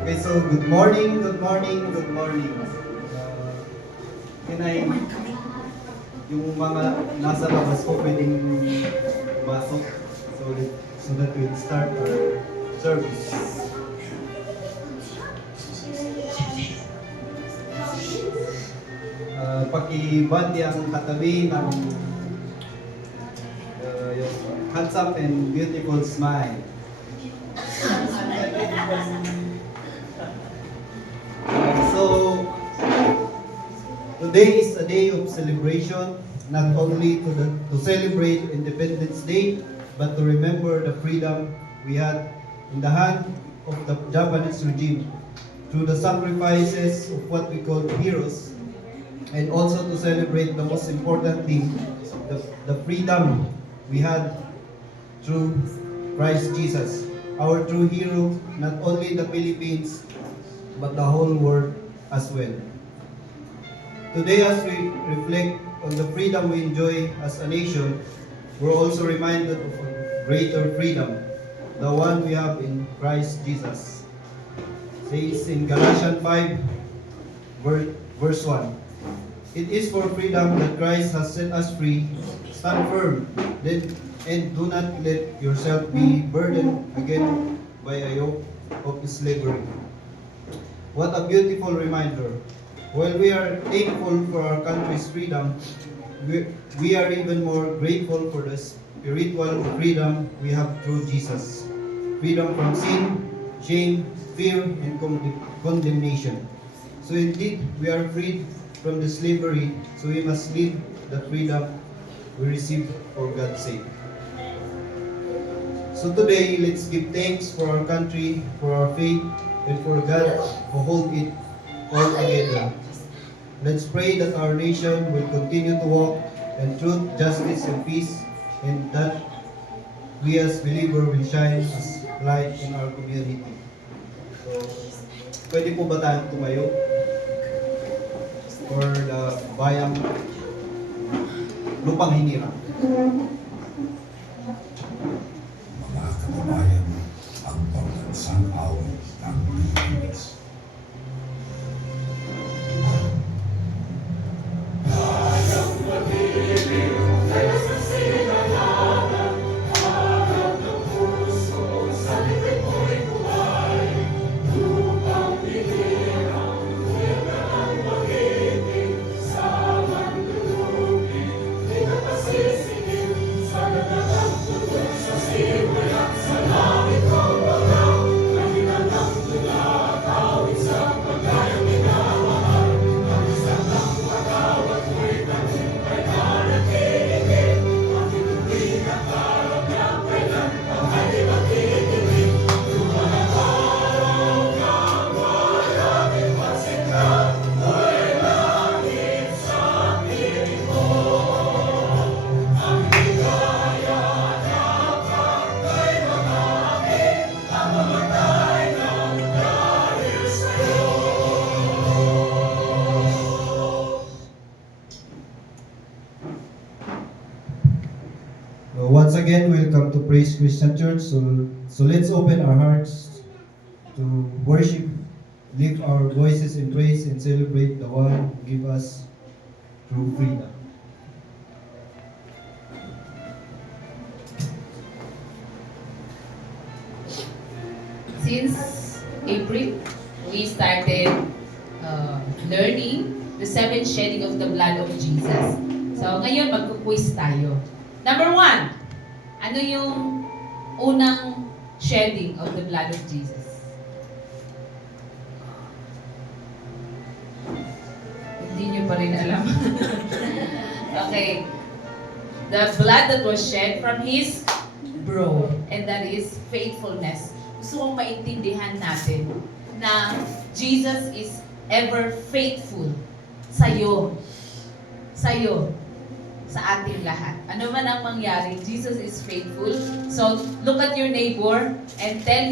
Okay, so good morning, good morning, good morning. Can I, yung mga nasa labas po pwedeng pumasok so that we'll start our service. Pakibati ang katabi ng yung handsome and beautiful smile. So, today is a day of celebration, not only to celebrate Independence Day, but to remember the freedom we had in the hand of the Japanese regime through the sacrifices of what we call heroes, and also to celebrate the most important thing, the freedom we had through Christ Jesus, our true hero, not only the Philippines, but the whole world as well. Today, as we reflect on the freedom we enjoy as a nation, we're also reminded of a greater freedom, the one we have in Christ Jesus. It says in Galatians 5, verse 1, "It is for freedom that Christ has set us free. Stand firm, then, and do not let yourself be burdened again by a yoke of slavery." What a beautiful reminder. While we are thankful for our country's freedom, we are even more grateful for the spiritual freedom we have through Jesus. Freedom from sin, shame, fear, and condemnation. So indeed, we are freed from the slavery, so we must live the freedom we receive for God's sake. So today, let's give thanks for our country, for our faith, and for God to hold it all together. Let's pray that our nation will continue to walk in truth, justice, and peace, and that we as believers will shine as light in our community. So, pwede po ba tayong tumayo for the bayang lupang hinirang? Mga kababayan, ang pagdansang awit ng Pilipinas. Once again, welcome to Praise Christian Church. So let's open our hearts to worship, lift our voices in praise, and celebrate the one who gave us true freedom. Since April, we started learning the seventh shedding of the blood of Jesus. So ngayon, magkuquiz tayo. Number 1, ano yung unang shedding of the blood of Jesus? Hindi nyo pa rin alam. Okay. The blood that was shed from His bro, and that is faithfulness. Gusto kong maintindihan natin na Jesus is ever faithful sa'yo, sa ating lahat. Ano man ang mangyari, Jesus is faithful. So, look at your neighbor and tell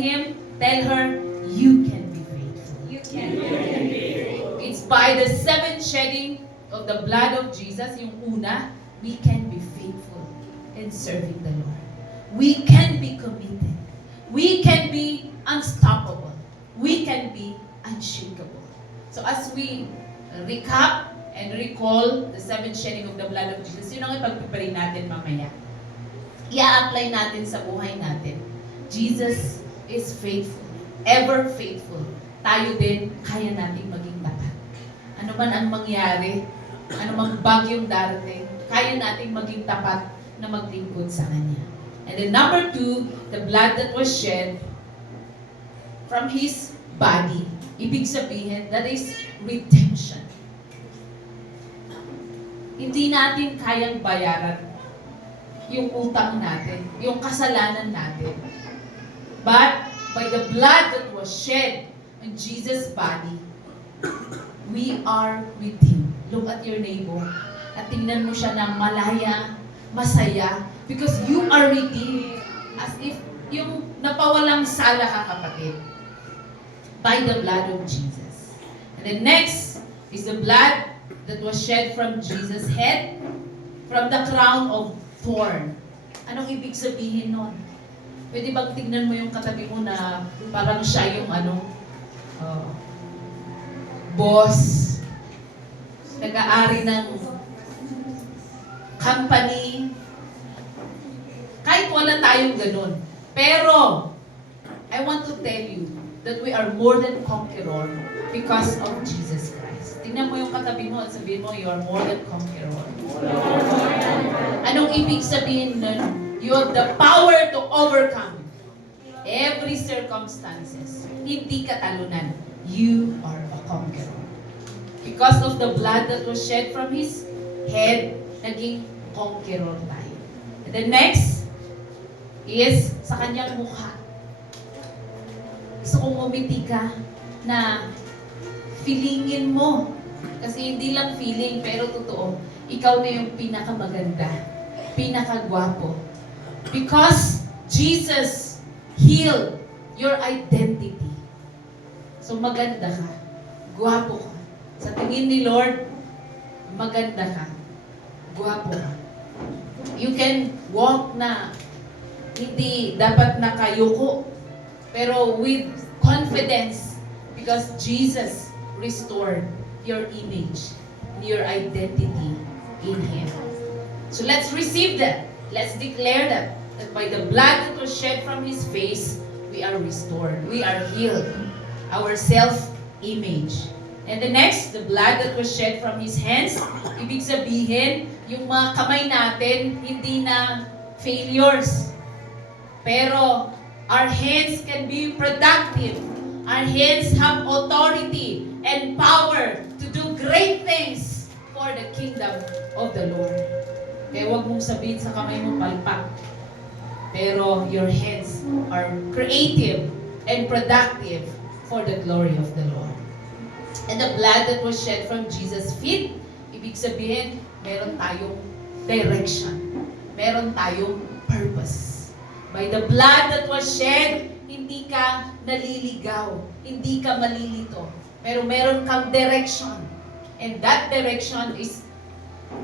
her, you can be faithful. You can be faithful. It's by the seventh shedding of the blood of Jesus, yung una, we can be faithful in serving the Lord. We can be committed. We can be unstoppable. we can be unshakable. So as we recap and recall the 7th shedding of the blood of Jesus, yun ang ipagpipray natin mamaya. I-apply natin sa buhay natin. Jesus is faithful, ever faithful. Tayo din, kaya nating maging tapat. Ano man ang mangyari, ano mang bagyong darating, kaya nating maging tapat na maglingkod sa Kanya. And then number 2, the blood that was shed from His body. Ibig sabihin, that is redemption. Hindi natin kayang bayaran yung utang natin, yung kasalanan natin. But by the blood that was shed on Jesus' body, we are redeemed. Look at your neighbor at tingnan mo siya na malaya, masaya, because you are redeemed. As if yung napawalang sala ka, kapatid, by the blood of Jesus. And then next is the blood that was shed from Jesus' head, from the crown of thorn. Anong ibig sabihin nun? Pwede bang tignan mo yung katabi mo na parang siya yung boss, nag-aari ng company. Kahit wala tayong ganun. Pero, I want to tell you that we are more than conqueror because of Jesus Christ. Tingnan mo yung katabi mo at sabihin mo, you are more than conqueror. Anong ibig sabihin nun? You have the power to overcome every circumstances. Hindi ka talunan. You are a conqueror. Because of the blood that was shed from His head, naging conqueror tayo. And the next is sa Kanyang mukha. Gusto kong umiti ka na feelingin mo. Kasi hindi lang feeling, pero totoo. Ikaw na yung pinakamaganda, pinakagwapo. Because Jesus healed your identity. So maganda ka, gwapo ka. Sa tingin ni Lord, maganda ka, gwapo ka. You can walk na hindi dapat nakayuko, pero with confidence because Jesus restored your image, your identity in Him. So let's receive that. Let's declare that by the blood that was shed from His face, we are restored. We are healed. Our self-image. And the next, the blood that was shed from His hands. Ibig sabihin, yung mga kamay natin, hindi na failures. Pero, our hands can be productive. Our hands have authority and power to do great things for the kingdom of the Lord. Kaya huwag mong sabihin sa kamay mo palpak. Pero your hands are creative and productive for the glory of the Lord. And the blood that was shed from Jesus' feet, ibig sabihin, meron tayong direction. Meron tayong purpose. By the blood that was shed, hindi ka naliligaw. Hindi ka malilito. Pero meron kang direction. And that direction is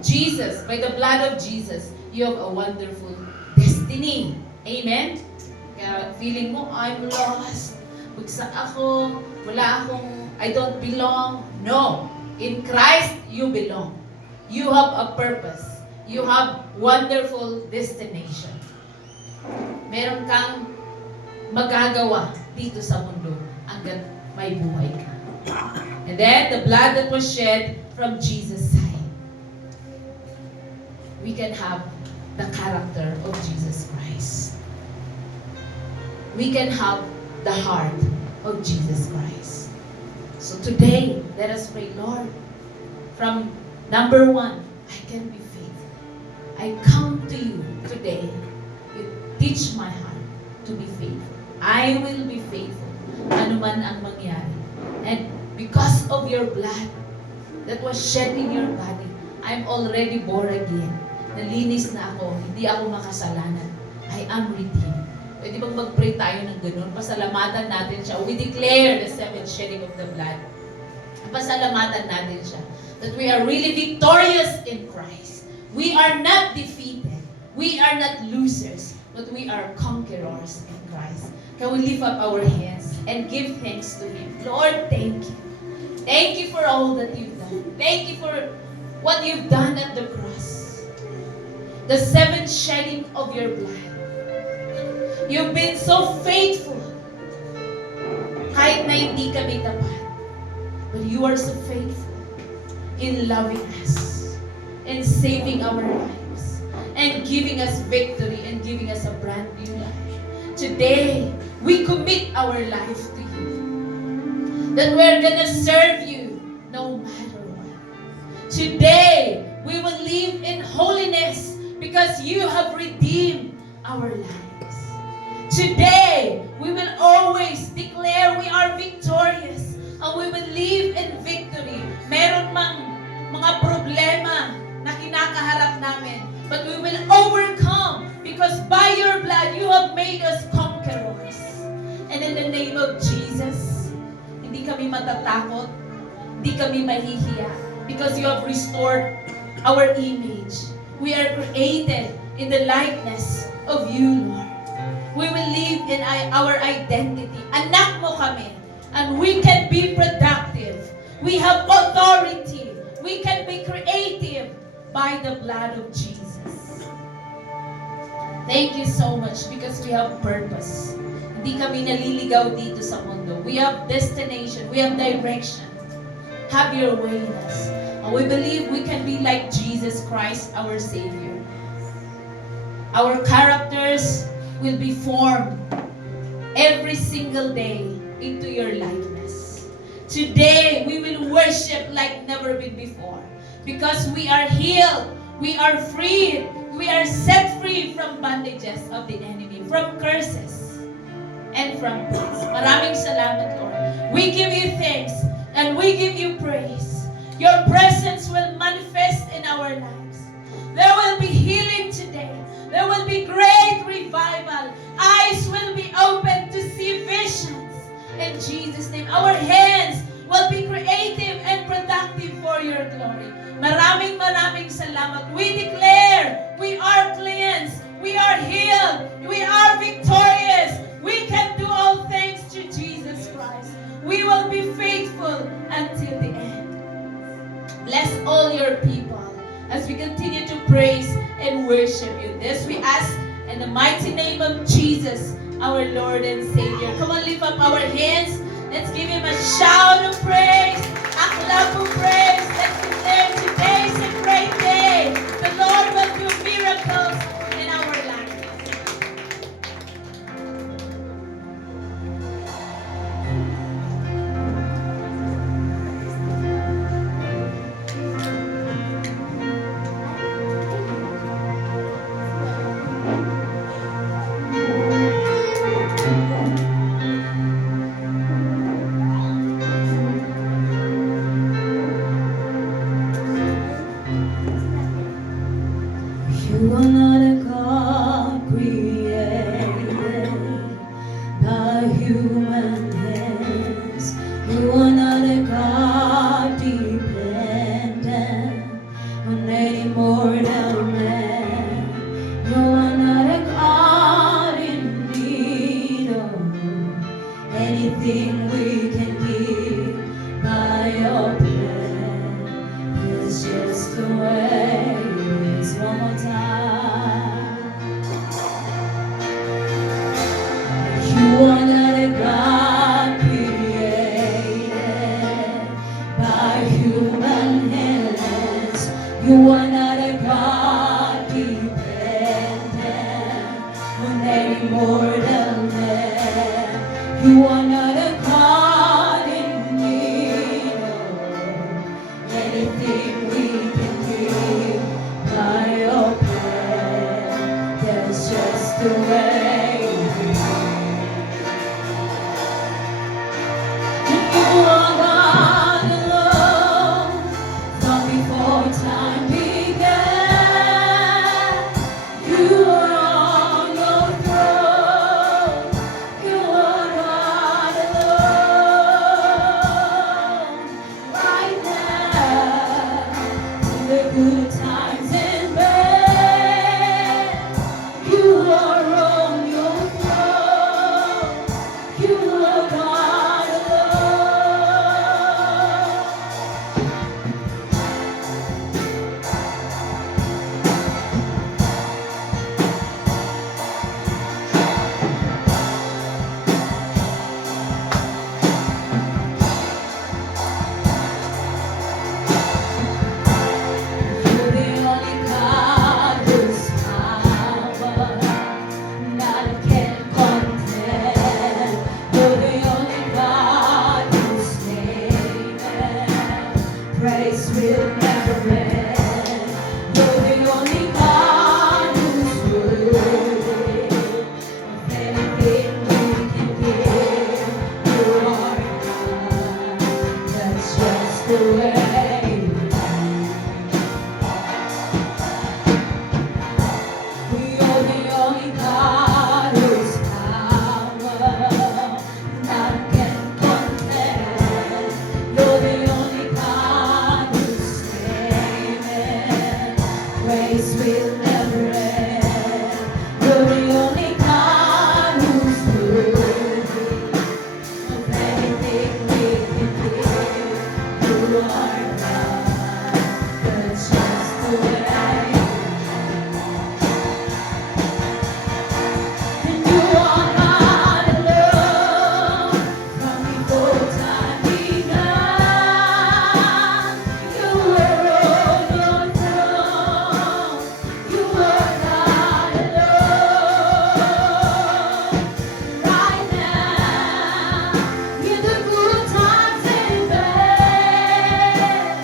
Jesus. By the blood of Jesus, you have a wonderful destiny. Amen? Kaya feeling mo, I'm lost. Bagsak ako. Wala akong, I don't belong. No. In Christ, you belong. You have a purpose. You have wonderful destination. Meron kang magagawa dito sa mundo hanggang may buhay ka. And then, the blood that was shed from Jesus' side. We can have the character of Jesus Christ. We can have the heart of Jesus Christ. So today, let us pray, Lord, from number 1, I can be faithful. I come to you today. You teach my heart to be faithful. I will be faithful. Ano man ang mangyari. And because of your blood that was shed in your body, I'm already born again. Nalinis na ako. Hindi ako makasalanan. I am redeemed. Pwede bang mag-pray tayo ng ganun? Pasalamatan natin siya. We declare the 7th shedding of the blood. Pasalamatan natin siya. That we are really victorious in Christ. We are not defeated. We are not losers. But we are conquerors in Christ. Can we lift up our hands? and give thanks to Him. Lord, thank you. Thank you for all that you've done. Thank you for what you've done at the cross. The 7th shedding of your blood. You've been so faithful. Kahit na hindi kami tapat. But you are so faithful in loving us, in saving our lives, and giving us victory, and giving us a brand new life. Today, we commit our life to you. That we're gonna serve you no matter what. Today, we will live in holiness because you have redeemed our lives. Today, we will always declare we are victorious and we will live in victory. Meron mang mga problema na kinakaharap namin, but we will overcome because by your blood, you have made us conquerors. And in the name of Jesus, hindi kami matatakot, hindi kami mahihiya because you have restored our image. We are created in the likeness of you, Lord. We will live in our identity. Anak mo kami. And we can be productive. We have authority. We can be creative by the blood of Jesus. Thank you so much because we have purpose. Hindi kami naliligaw dito sa mundo. We have destination. We have direction. Have your way in us. And we believe we can be like Jesus Christ, our Savior. Our characters will be formed every single day into your likeness. Today, we will worship like never been before. Because we are healed. We are freed. We are set free from bondages of the enemy. From curses. And from plagues. Maraming salamat, Lord. We give you thanks and we give you praise. Your presence will manifest in our lives. There will be healing today. There will be great revival. Eyes will be opened to see visions. In Jesus' name, our hands will be creative and productive for your glory. Maraming salamat. We declare we are cleansed. We are healed. We are victorious. We can do all things to Jesus Christ. We will be faithful until the end. Bless all your people as we continue to praise and worship you. This we ask in the mighty name of Jesus, our Lord and Savior. Come on, lift up our hands. Let's give Him a shout of praise, a clap of praise. Let's declare today is a great day. The Lord will do miracles in our lives. You are not a God created by human hands. You are not a God dependent on any mortal man. You are not a God in need of anything we can give by your plan. It's just the way it is. One more time. You are not a God created by human hands. You are not a God dependent on any mortal man. You are not a God in need of anything we can give by your plan. That's just the way it is. You are God alone, from before time began. way. You're the only God whose power none can contend. You're the only God who's saving. Grace will never end. You're the only God who's worthy of anything we can give. You are God. That's just the way. And you are God alone from before time began. You were on your throne. You are God alone. Right now, in the good times and bad,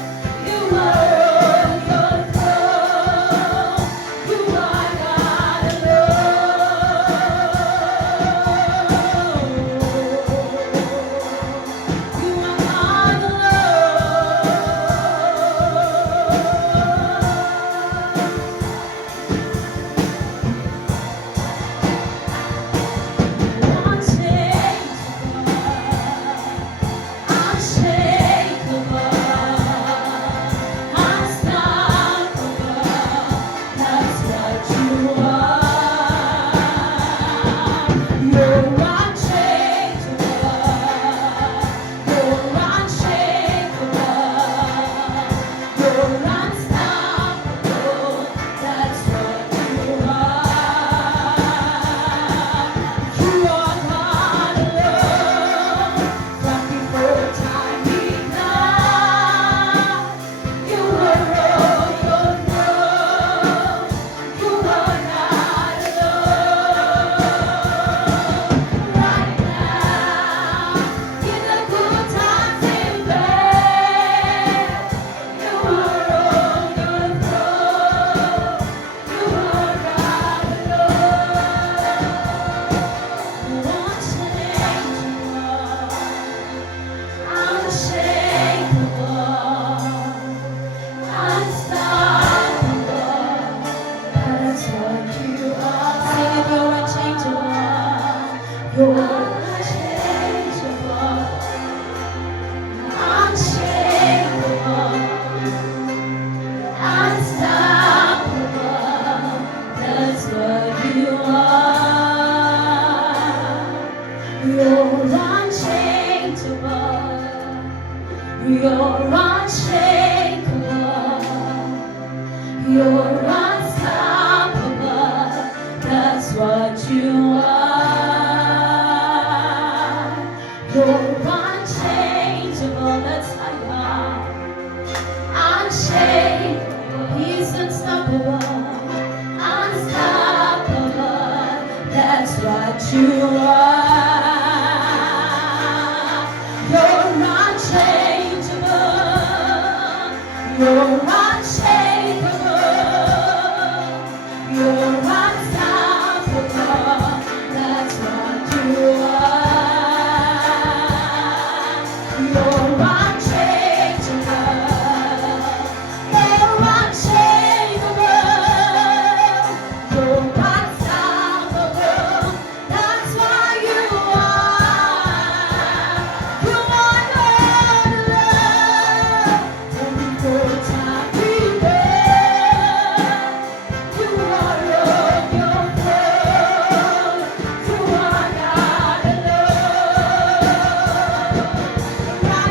you are on your throne. You are God alone. You are God alone. Unshakable, unstoppable, that's what you are. You're unchangeable, you're unshakable, you're unstoppable, that's what you are. You are God alone from before time began. You were on your throne. You are God alone. Right now, in the good times and bad, you are on your throne. You are God alone. Unshakable, unstoppable, that's what you are. Sing it, you're unchangeable. You're unchangeable, unshakable, unstoppable, that's what you are. You're unchangeable. You're unshakable. You're unstoppable. That's what you are. You're unchangeable. That's how you are. Unshakable. He's unstoppable. Unstoppable. That's what you are. You're unchangeable. You're unshakable. You're unstoppable. That's what you are. You're unchangeable. You're unshakable. You're unstoppable. That's what you are. You are God alone. From before time began, you are on your throne. You are God alone. Right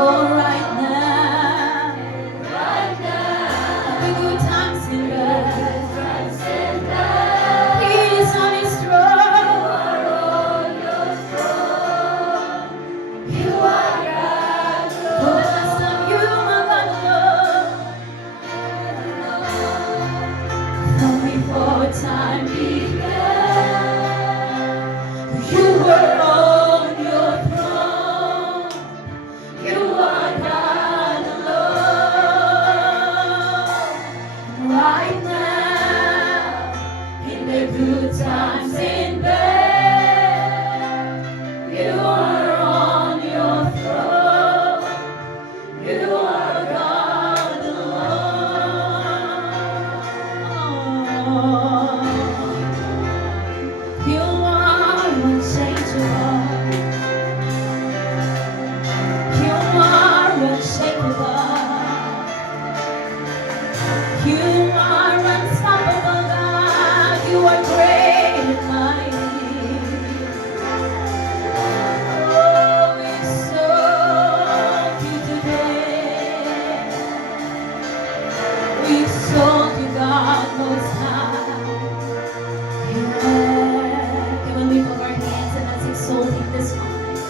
Oh, right now, the good times in bad, He is on His throne. You are God. For the last time you, my God, from before time began, you were on your throne. You are God alone. Right now, in the good times and bad, you are on your throne. You are God alone. You are unchangeable. You are unshakable. You are unstoppable, God. You are great and mighty. Oh, we exalt you today. We exalt you, God Most High. Yeah. Can we lift up our hands and let's exalt Him this morning?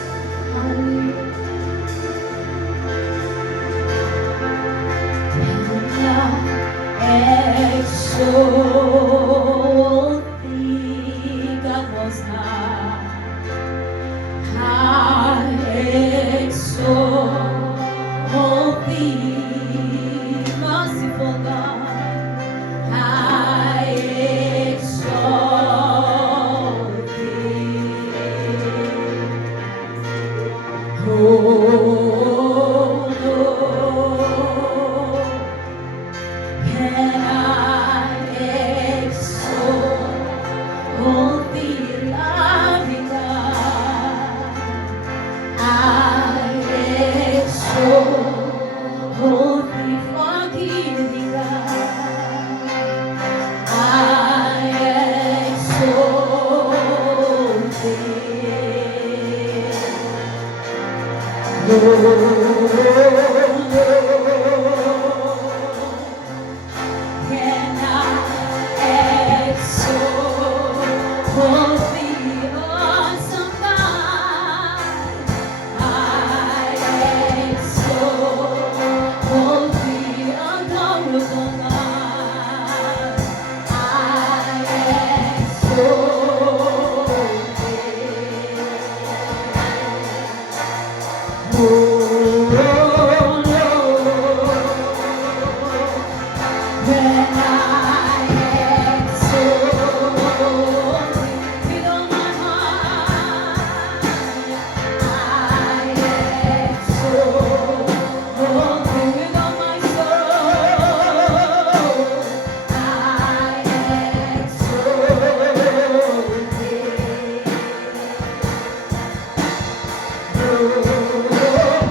Hallelujah. Exalt thee, God Most High. I exalt thee, merciful God. I exalt thee. Oh Lord, can I exalt thee, loving God? I exalt thee, forgiving God. I exalt thee. Can I exalt thee, awesome God? I exalt thee, adorable God. I exalt thee. Oh Lord, when I exalt thee with all my heart, I exalt thee with all my soul. I exalt thee. Oh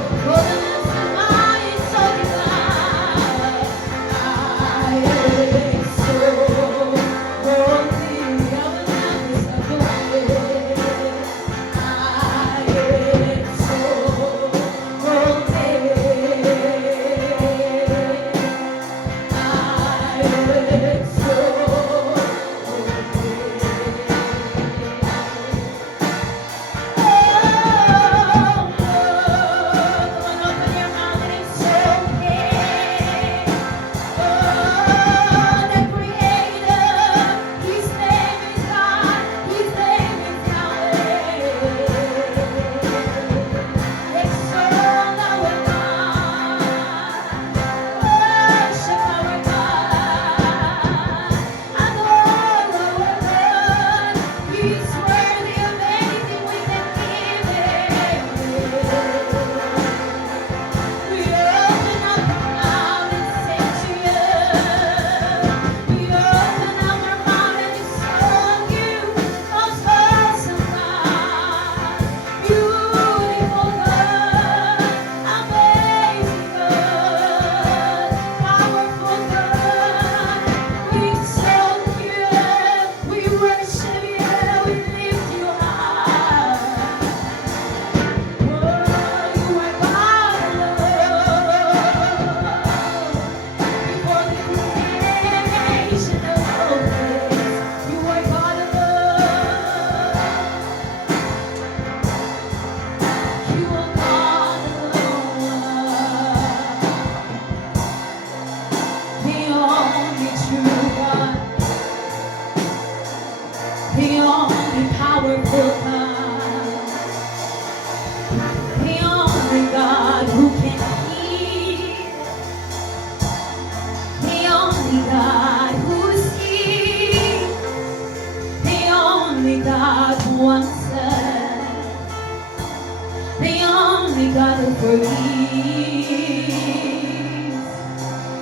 for ease.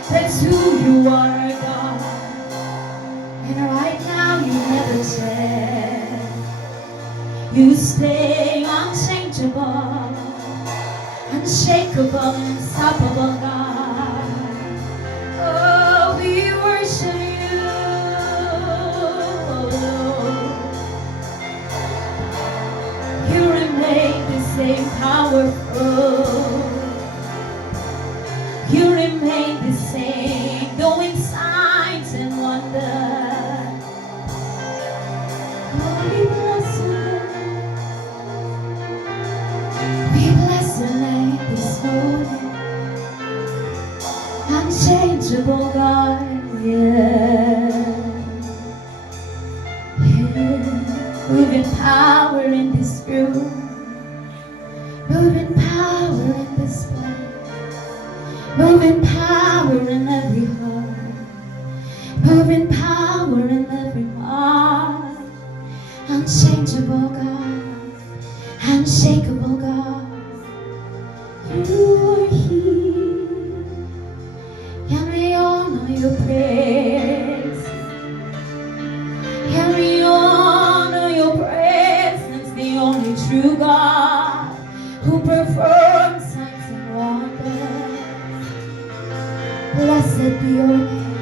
That's who you are, God. And right now you never change. You stay unchangeable, unshakable, unstoppable, God. Oh, we worship you. You remain the same powerful. You remain the same, doing signs and wonders. Oh, we bless you. We bless your name this morning. Unchangeable God, yeah. Moving power in this room, moving power in this place, moving power in every heart, moving power in every heart. Unchangeable God, unshakable God, you are here, and we honor your praise. And we honor your presence, the only true God who performs signs and wonders. Blessed be your name.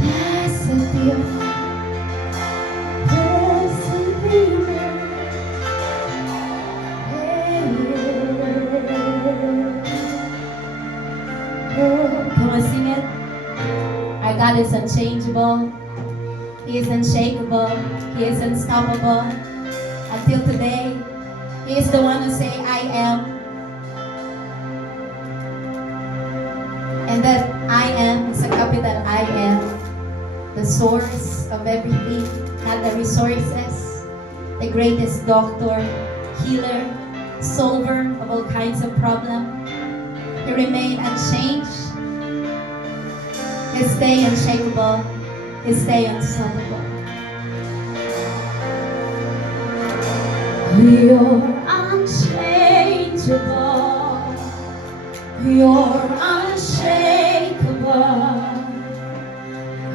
Blessed be your name. Blessed be your name. Oh, can I sing it? Our God is unchangeable. He is unshakable. He is unstoppable. Until today, He is the one who say, I am. And that I am is a capital I am. The source of everything, not the resources. The greatest doctor, healer, solver of all kinds of problems. He remained unchanged. He stay unshakable. He stay unstoppable. You're unchangeable. You're unshakable.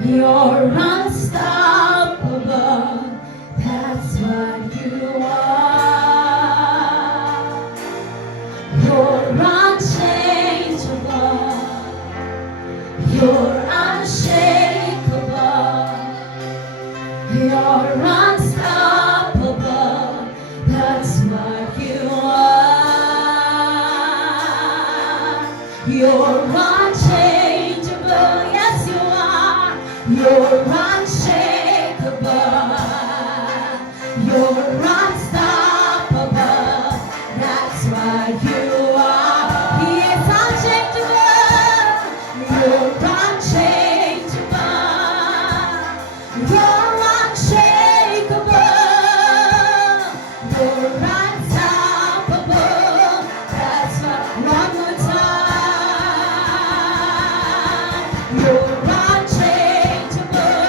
You're unstoppable. That's what you are. You're unchangeable. You're unshakable. You're unstoppable. That's what you are. You're unchangeable. Yes, you are. You're unshakable. You're unstoppable. That's what you are. He is unchangeable. You're unchangeable. You're unshakable. You're unstoppable. That's what. One more time. You're unchangeable.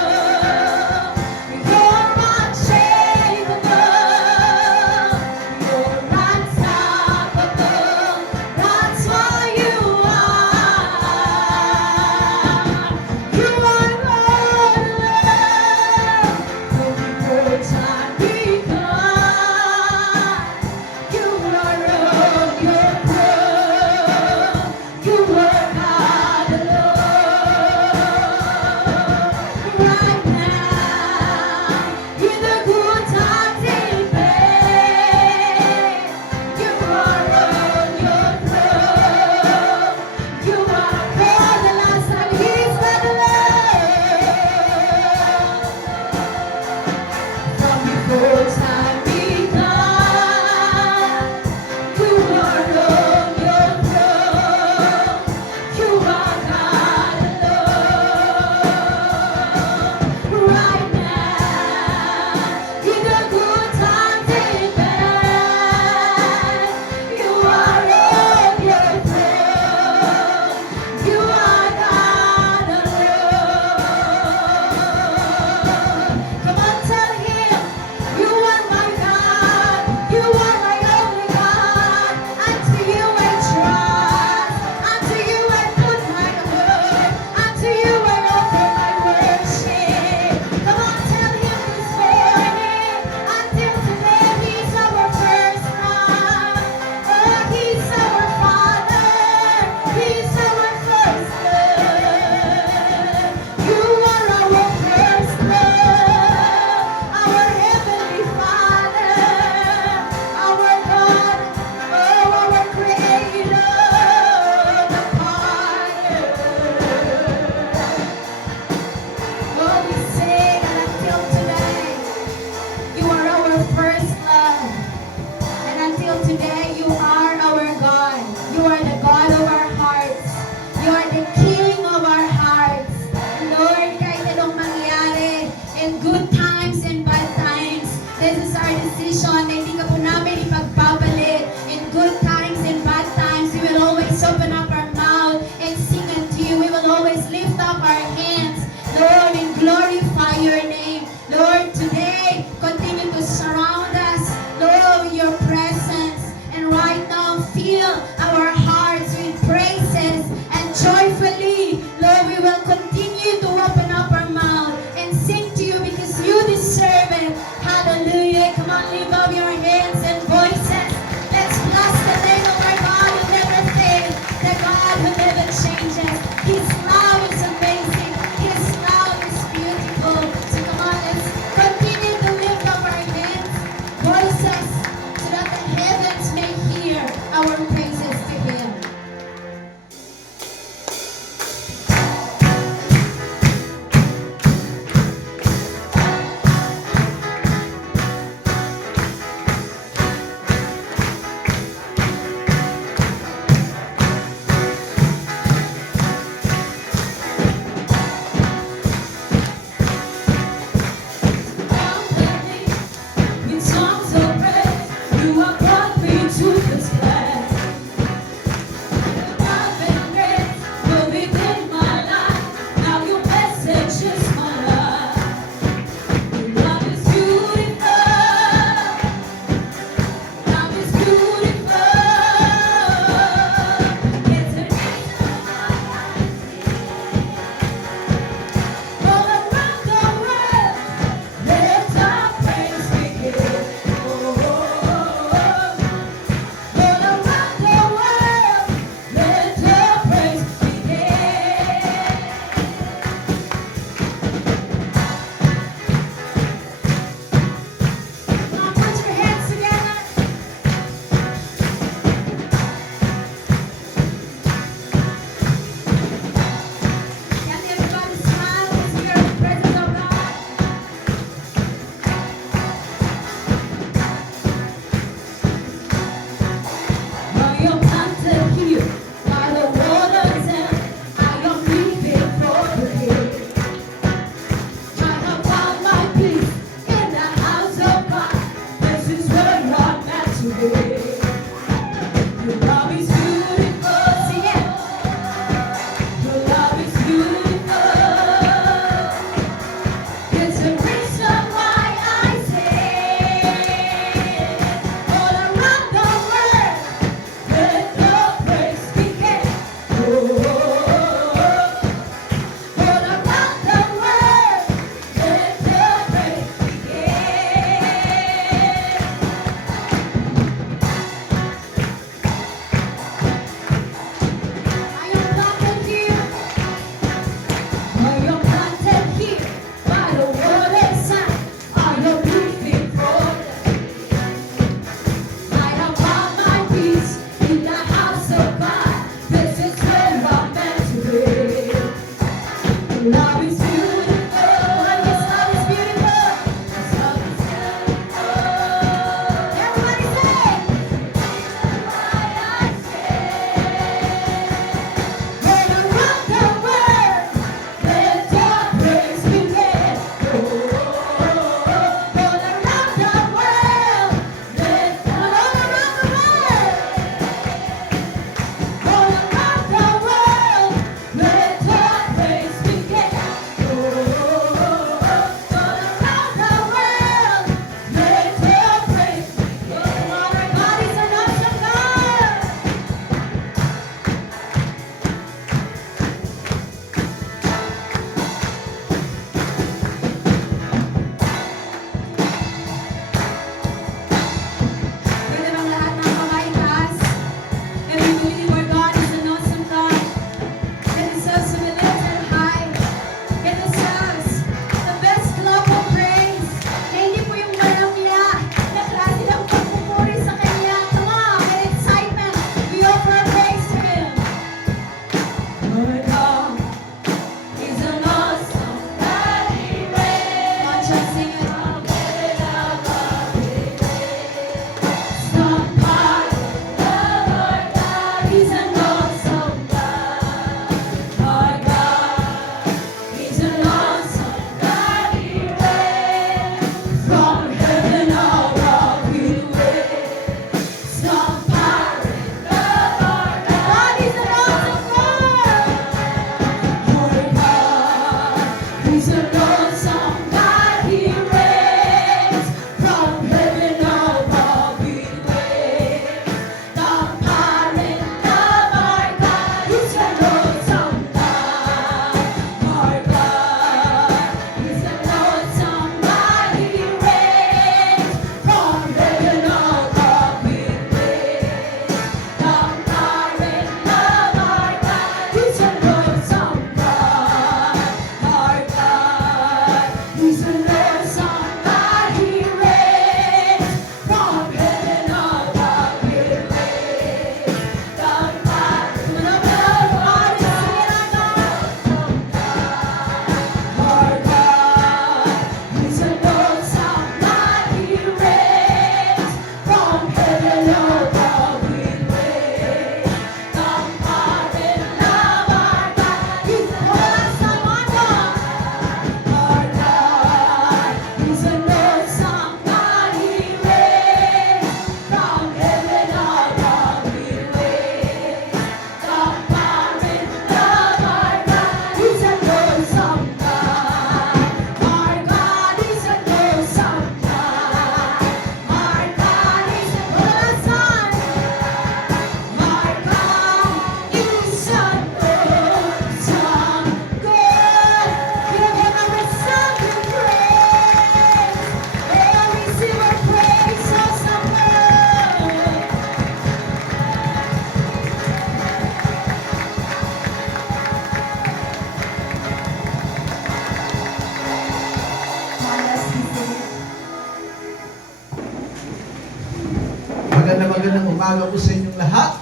umaga po sa inyong lahat.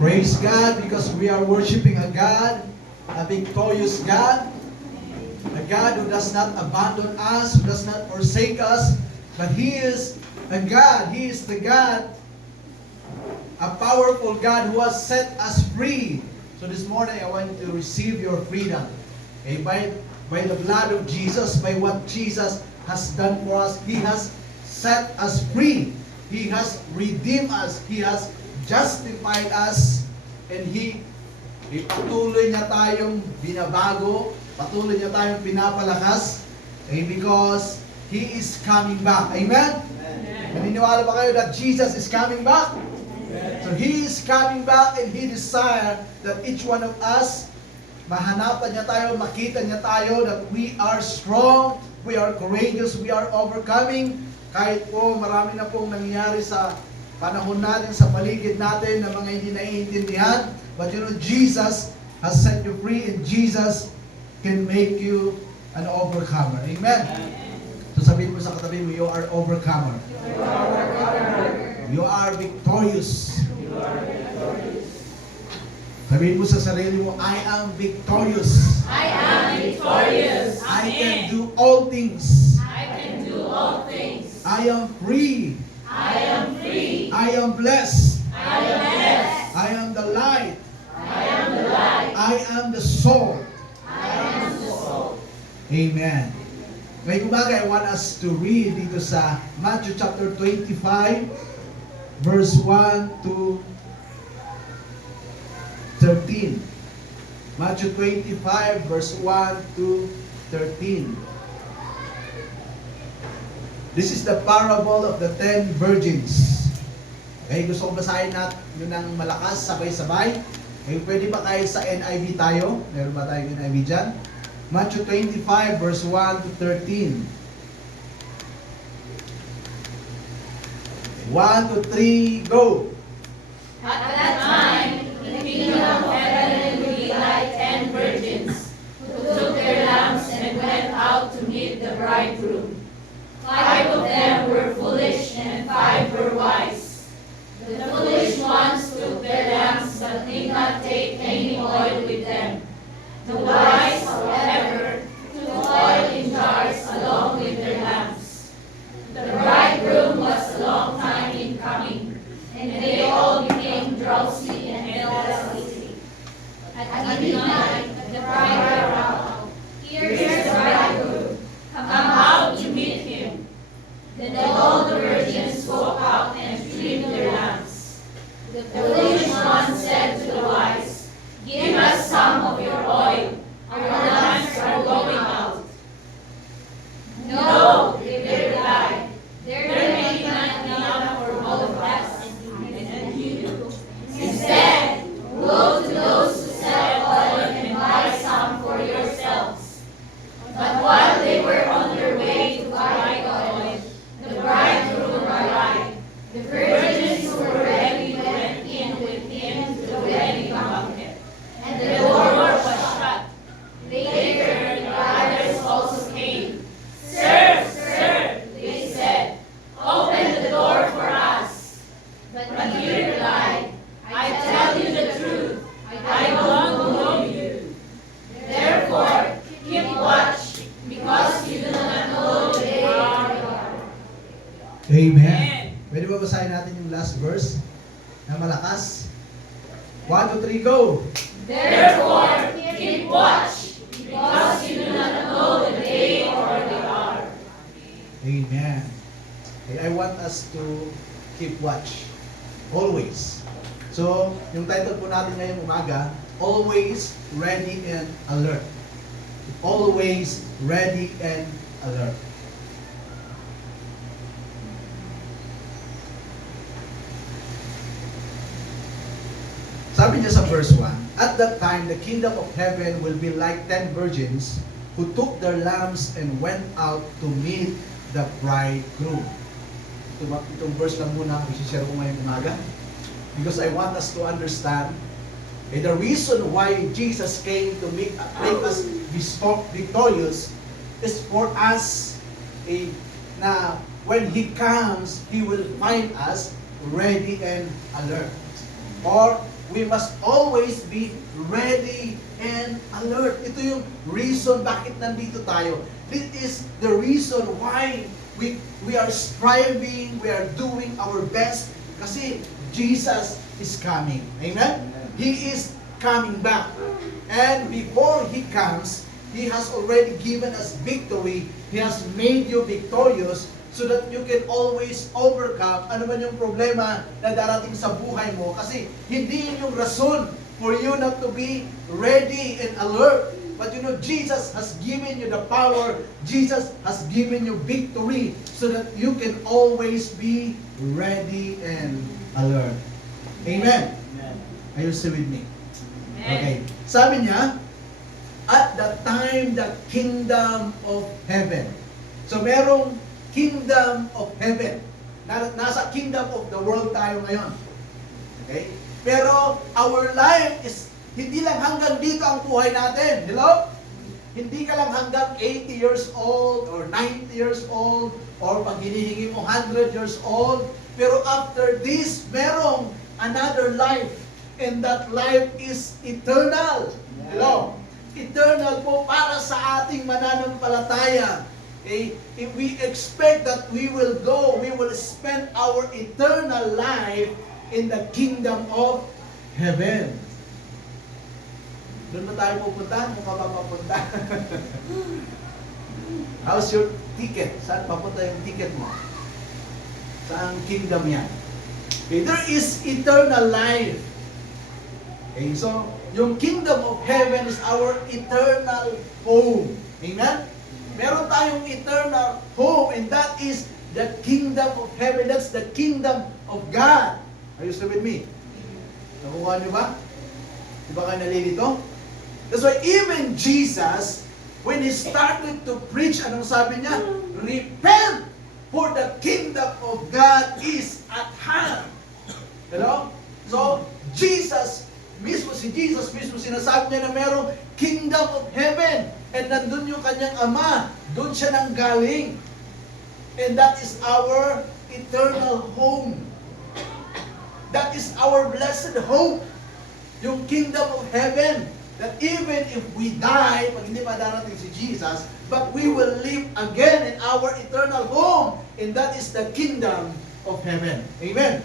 Praise God because we are worshiping a God, a victorious God, a God who does not abandon us, who does not forsake us, but He is a God. He is the God, a powerful God who has set us free. So this morning I want you to receive your freedom. Okay? By the blood of Jesus, by what Jesus has done for us, He has set us free. He has redeemed us. He has justified us. And patuloy niya tayong binabago. Patuloy niya tayong pinapalakas. Okay? Because He is coming back. Amen? Naniniwala ba kayo that Jesus is coming back? So He is coming back and He desires that each one of us, mahanapan niya tayo, makita niya tayo that we are strong, we are courageous, we are overcoming. Kahit po marami na pong nangyayari sa panahon natin, sa paligid natin na mga hindi naiintindihan. But you know, Jesus has set you free and Jesus can make you an overcomer. Amen? So sabihin mo sa katabi mo, you are overcomer. You are victorious. Sabihin mo sa sarili mo, I am victorious. I am victorious. I can do all things. I can do all things. I am free. I am free. I am blessed. I am blessed. I am the light. I am the light. I am the soul. I am the soul. Amen. Ngayong umaga, I want us to read dito sa Matthew chapter 25, verse 1 to 13. Matthew 25, verse 1 to 13. This is the parable of the 10 virgins. Okay, gusto kong basahin natin yun ng malakas, sabay-sabay. Okay, pwede ba kayo sa NIV tayo? Meron ba tayong NIV dyan? Matthew 25, verse 1 to 13. 1 to 3, go! At that time, the kingdom of heaven will be like 10 virgins who took their lamps and went out to meet the bridegroom. 5 of them were foolish and 5 were wise. The foolish ones took their lamps but did not take any oil with them. The wise, however, took oil in jars along with their lamps. The bridegroom was a long time in coming, and they all became drowsy and fell asleep. At midnight, the bride cried out, "Here's the bridegroom, come out to meet him." Then all the virgins woke up and trimmed their lamps. The foolish one said to the wise, "Give us some of your oil, our lamps are going out." "No," they replied, "there may not be enough for all of us and you. Instead, go to those who sell oil and buy some for yourselves." But while they were on their way to buy oil, the bridegroom arrived. The virgins who were ready went in with him to the wedding banquet, and the door was shut. Later, the others also came. "Sir, sir," they said, "open the door for us." But he replied, "I tell you the truth, I don't know you. Therefore, keep watch, because you do not know the day or the hour." Amen. Pwede ba basahin natin yung last verse na malakas? 1 to 3, go! Therefore, keep watch, because you do not know the day or the hour. Amen. Okay, I want us to keep watch. Always. So, yung title po natin ngayong umaga, Always Ready and Alert. Always Ready and Alert. Sabi niya sa verse 1, "At that time, the kingdom of heaven will be like 10 virgins who took their lamps and went out to meet the bridegroom." Itong verse lang muna ang isi-share ko ngayong umaga. Because I want us to understand the reason why Jesus came to make us victorious is for us na when He comes, He will find us ready and alert. Or we must always be ready and alert. Ito yung reason bakit nandito tayo. This is the reason why we are striving, we are doing our best kasi Jesus is coming. Amen? He is coming back. And before He comes, He has already given us victory. He has made you victorious so that you can always overcome ano man yung problema na darating sa buhay mo. Kasi hindi yun yung rason for you not to be ready and alert. But you know, Jesus has given you the power. Jesus has given you victory so that you can always be ready and alert. Amen? Are you still with me? Okay. Sabi niya, at the time the kingdom of heaven. So merong kingdom of heaven. Nasa kingdom of the world tayo ngayon. Okay? Pero our life is hindi lang hanggang dito ang buhay natin. Hello? Hindi ka lang hanggang 80 years old or 90 years old or pag hinihingi mo 100 years old. Pero after this, merong another life. And that life is eternal. Hello? Eternal po para sa ating mananampalataya. Okay? If we expect that we will spend our eternal life in the kingdom of heaven. Doon ba tayo pupunta? Kung ka ba papunta? How's your ticket? Saan papunta yung ticket mo? Saan kingdom yan? Okay, there is eternal life. Okay, so yung kingdom of heaven is our eternal home. Amen? Meron tayong eternal home, and that is the kingdom of heaven. That's the kingdom of God. Are you still with me? Nakuha niyo ba? Di ba kayo nalilito? That's why even Jesus, when He started to preach, anong sabi niya? Repent, for the kingdom of God is at hand. Hello? So, Jesus mismo sinasabi niya na merong kingdom of heaven. And nandun yung kanyang ama. Doon siya nang galing. And that is our eternal home. That is our blessed hope. Yung kingdom of heaven. That even if we die, pag hindi pa darating si Jesus, but we will live again in our eternal home. And that is the kingdom of heaven. Amen.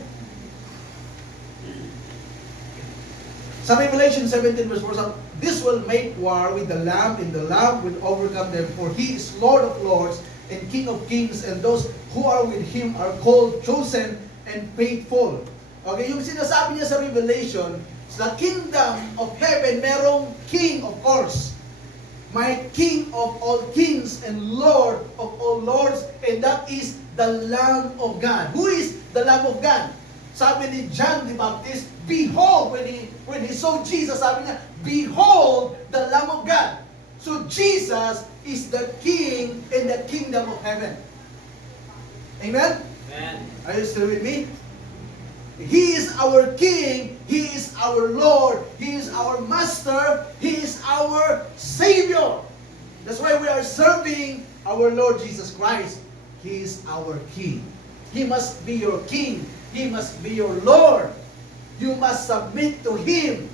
Sa Revelation 17 verse 4, this will make war with the Lamb, and the Lamb will overcome them, for He is Lord of lords and King of kings, and those who are with Him are called, chosen, and faithful. Okay, yung sinasabi niya sa Revelation, sa kingdom of heaven, merong king, of course. My King of all kings and Lord of all lords, and that is the Lamb of God. Who is the Lamb of God? Sabi ni John the Baptist, behold, when he saw Jesus, sabi niya, behold the Lamb of God. So Jesus is the King in the kingdom of heaven. Amen? Amen. Are you still with me? He is our King, He is our Lord, He is our Master, He is our Savior. That's why we are serving our Lord Jesus Christ. He is our King. He must be your King. He must be your Lord. You must submit to Him.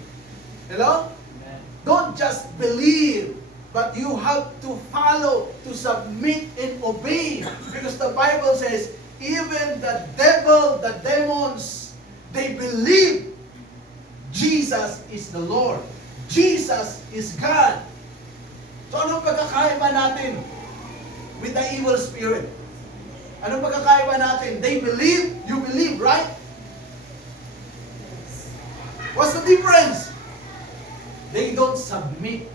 Hello? Amen. Don't just believe, but you have to follow, to submit and obey. Because the Bible says, even the devil, the demons, they believe Jesus is the Lord. Jesus is God. So anong pagkakaiba natin with the evil spirit? Anong pagkakaiba natin? They believe, you believe, right? What's the difference? They don't submit.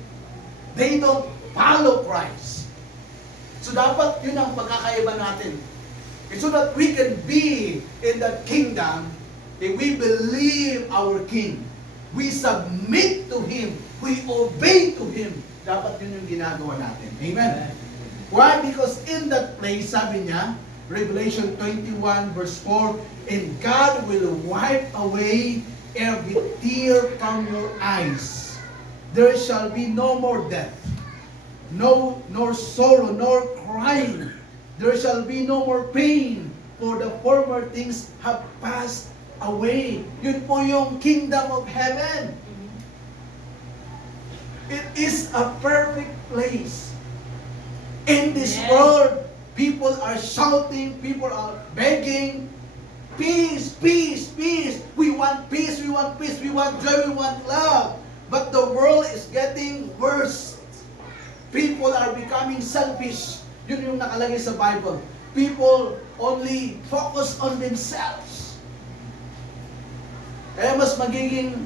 They don't follow Christ. So dapat yun ang pagkakaiba natin. So that we can be in that kingdom, if we believe our King, we submit to Him, we obey to Him, dapat yun yung ginagawa natin. Amen? Why? Because in that place, sabi niya, Revelation 21 verse 4, and God will wipe away every tear from your eyes. There shall be no more death, nor sorrow, nor crying. There shall be no more pain, for the former things have passed away. Yun po yung kingdom of heaven. It is a perfect place. In this Yes. world, people are shouting, people are begging, peace, peace, peace. We want peace, we want peace, we want joy, we want love. But the world is getting worse. People are becoming selfish. Yun yung nakalagay sa Bible. People only focus on themselves. Kaya mas magiging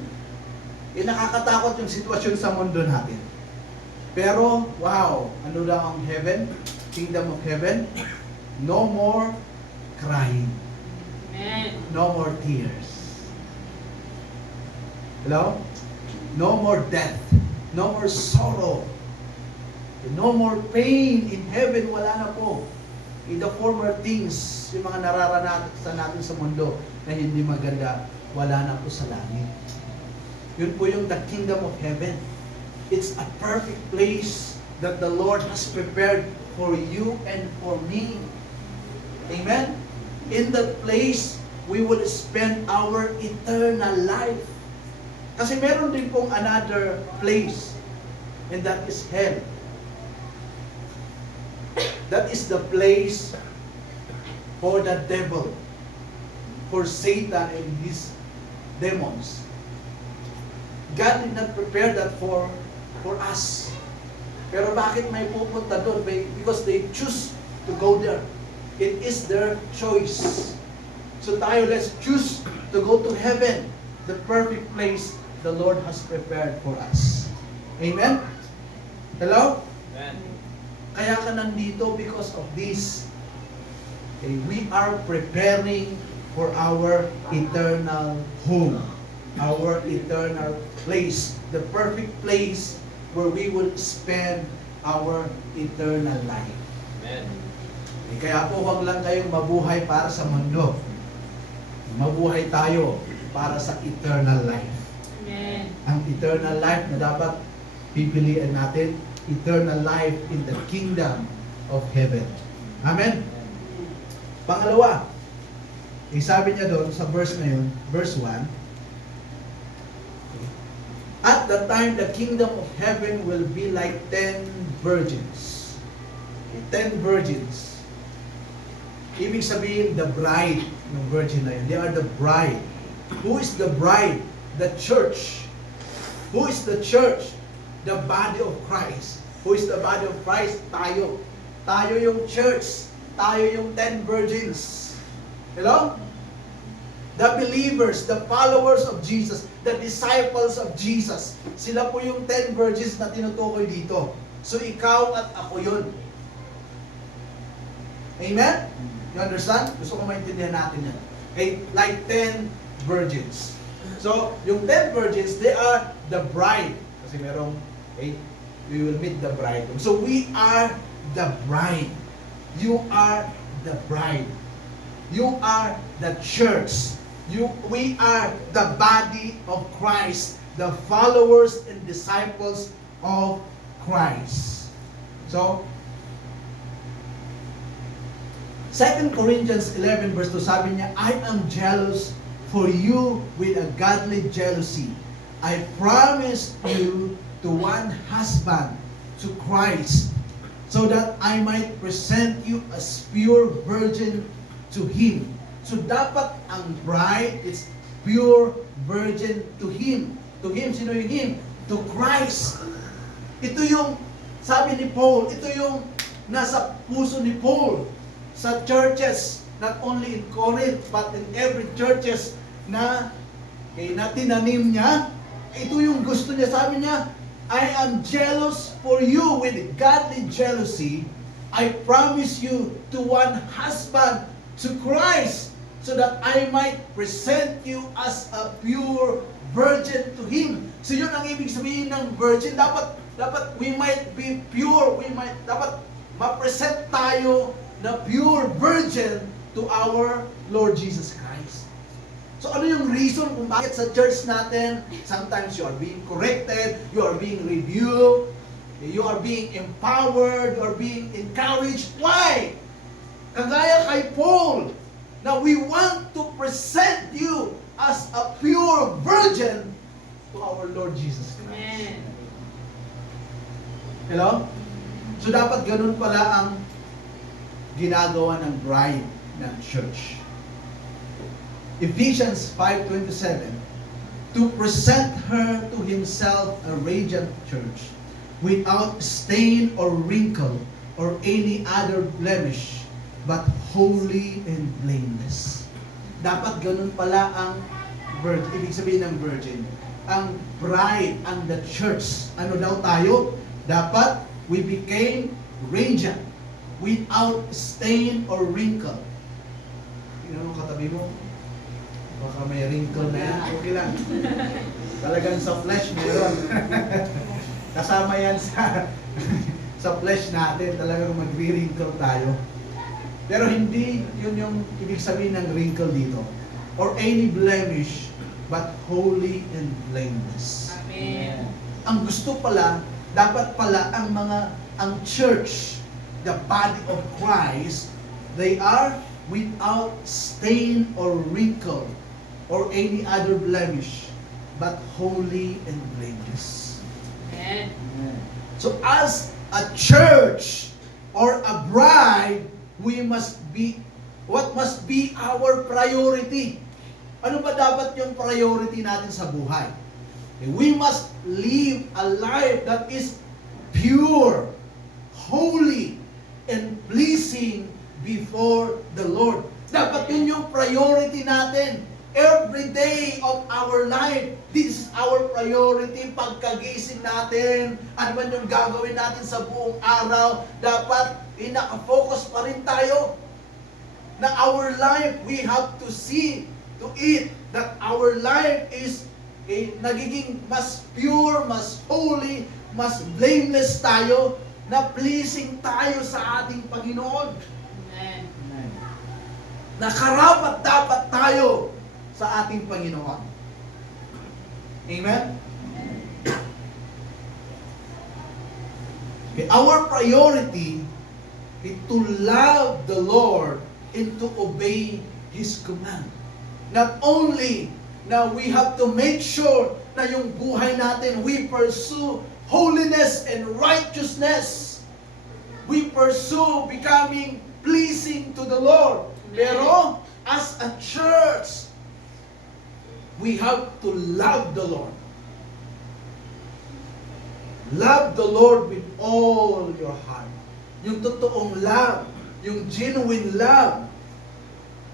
nakakatakot yung sitwasyon sa mundo natin. Pero, wow, ano lang ang heaven? Kingdom of heaven? No more crying. Amen. No more tears. Hello? No more death. No more sorrow. No more pain. In heaven, wala na po. In the former things, yung mga nararanasan natin sa mundo na hindi maganda, wala na po sa langit. Yun po yung the kingdom of heaven. It's a perfect place that the Lord has prepared for you and for me. Amen? In that place, we will spend our eternal life. Kasi meron din pong another place, and that is hell. That is the place for the devil, for Satan and his demons. God did not prepare that for us. Pero bakit may pupunta doon? Because they choose to go there. It is their choice. So tayo, let's choose to go to heaven, the perfect place the Lord has prepared for us. Amen? Hello? Amen. Kaya ka nandito because of this. Okay, we are preparing for our eternal home, our eternal place, the perfect place where we will spend our eternal life. Amen. Eh, kaya po huwag lang kayong mabuhay para sa mundo. Mabuhay tayo para sa eternal life. Amen. Ang eternal life na dapat pipiliin natin, eternal life in the kingdom of heaven. Amen? Pangalawa, sabi niya doon sa verse na yun, verse 1, at the time the kingdom of heaven will be like 10 virgins. Okay, 10 virgins. Ibig sabihin, the bride ng virgin na yun. They are the bride. Who is the bride? The church. Who is the church? The body of Christ. Who is the body of Christ? Tayo. Tayo yung church. Tayo yung 10 virgins. Hello? The believers, the followers of Jesus, the disciples of Jesus. Sila po yung 10 virgins na tinutukoy dito. So ikaw at ako yun. Amen? You understand? Gusto ko maintindihan natin yan. Okay? Like 10 virgins. So, yung 10 virgins, they are the bride. Kasi merong, okay, we will meet the bride. So, we are the bride. You are the bride. You are the church. We are the body of Christ. The followers and disciples of Christ. So, 2 Corinthians 11 verse 2, sabi niya, I am jealous for you with a godly jealousy. I promised you to one husband, to Christ, so that I might present you as pure virgin to Him. So dapat ang bride is pure virgin to Him. To Him, sino yung Him? To Christ. Ito yung, sabi ni Paul, ito yung nasa puso ni Paul sa churches, not only in Corinth, but in every churches na tinanim niya. Ito yung gusto niya. Sabi niya, I am jealous for you with godly jealousy. I promise you to one husband, to Christ, so that I might present you as a pure virgin to Him. So yun ang ibig sabihin ng virgin. Dapat we might be pure. Dapat ma-present tayo na pure virgin to our Lord Jesus Christ. So ano yung reason kung bakit sa church natin, sometimes you are being corrected, you are being rebuked, you are being empowered, you are being encouraged. Why? Kagaya kay Paul, na we want to present you as a pure virgin to our Lord Jesus Christ. Amen. Hello? So dapat ganun pala ang ginagawa ng bride ng church. Ephesians 5:27, to present her to himself a radiant church, without stain or wrinkle or any other blemish, but holy and blameless. Dapat ganun pala ang virgin. Ibig sabihin ng virgin. Ang bride, ang the church. Ano daw tayo? Dapat we became radiant, without stain or wrinkle. Tingnan mo katabi mo. Baka may wrinkle na yan. Okay lang. Talagang sa flesh meron. Kasama yan sa flesh natin. Talagang magre-wrinkle tayo. Pero hindi yun yung ibig sabihin ng wrinkle dito. Or any blemish, but holy and blameless. Amen. Ang gusto pala, dapat pala ang church, the body of Christ, they are without stain or wrinkle or any other blemish, but holy and blameless. Amen. So as a church or a bride, we must be, what must be our priority? Ano ba dapat yung priority natin sa buhay? We must live a life that is pure, holy, and pleasing before the Lord. Dapat yun yung priority natin. Every day of our life, this is our priority. Pagkagising natin, ano man yung gagawin natin sa buong araw, dapat naka-focus pa rin tayo na our life, we have to see to it that our life is nagiging mas pure, mas holy, mas blameless tayo, na pleasing tayo sa ating Panginoon. Amen. Nakarapat dapat tayo sa ating Panginoon. Amen? Okay, our priority is to love the Lord and to obey His command. Not only na we have to make sure na yung buhay natin, we pursue holiness and righteousness. We pursue becoming pleasing to the Lord. Pero as a church, we have to love the Lord. Love the Lord with all your heart. Yung totoong love, yung genuine love,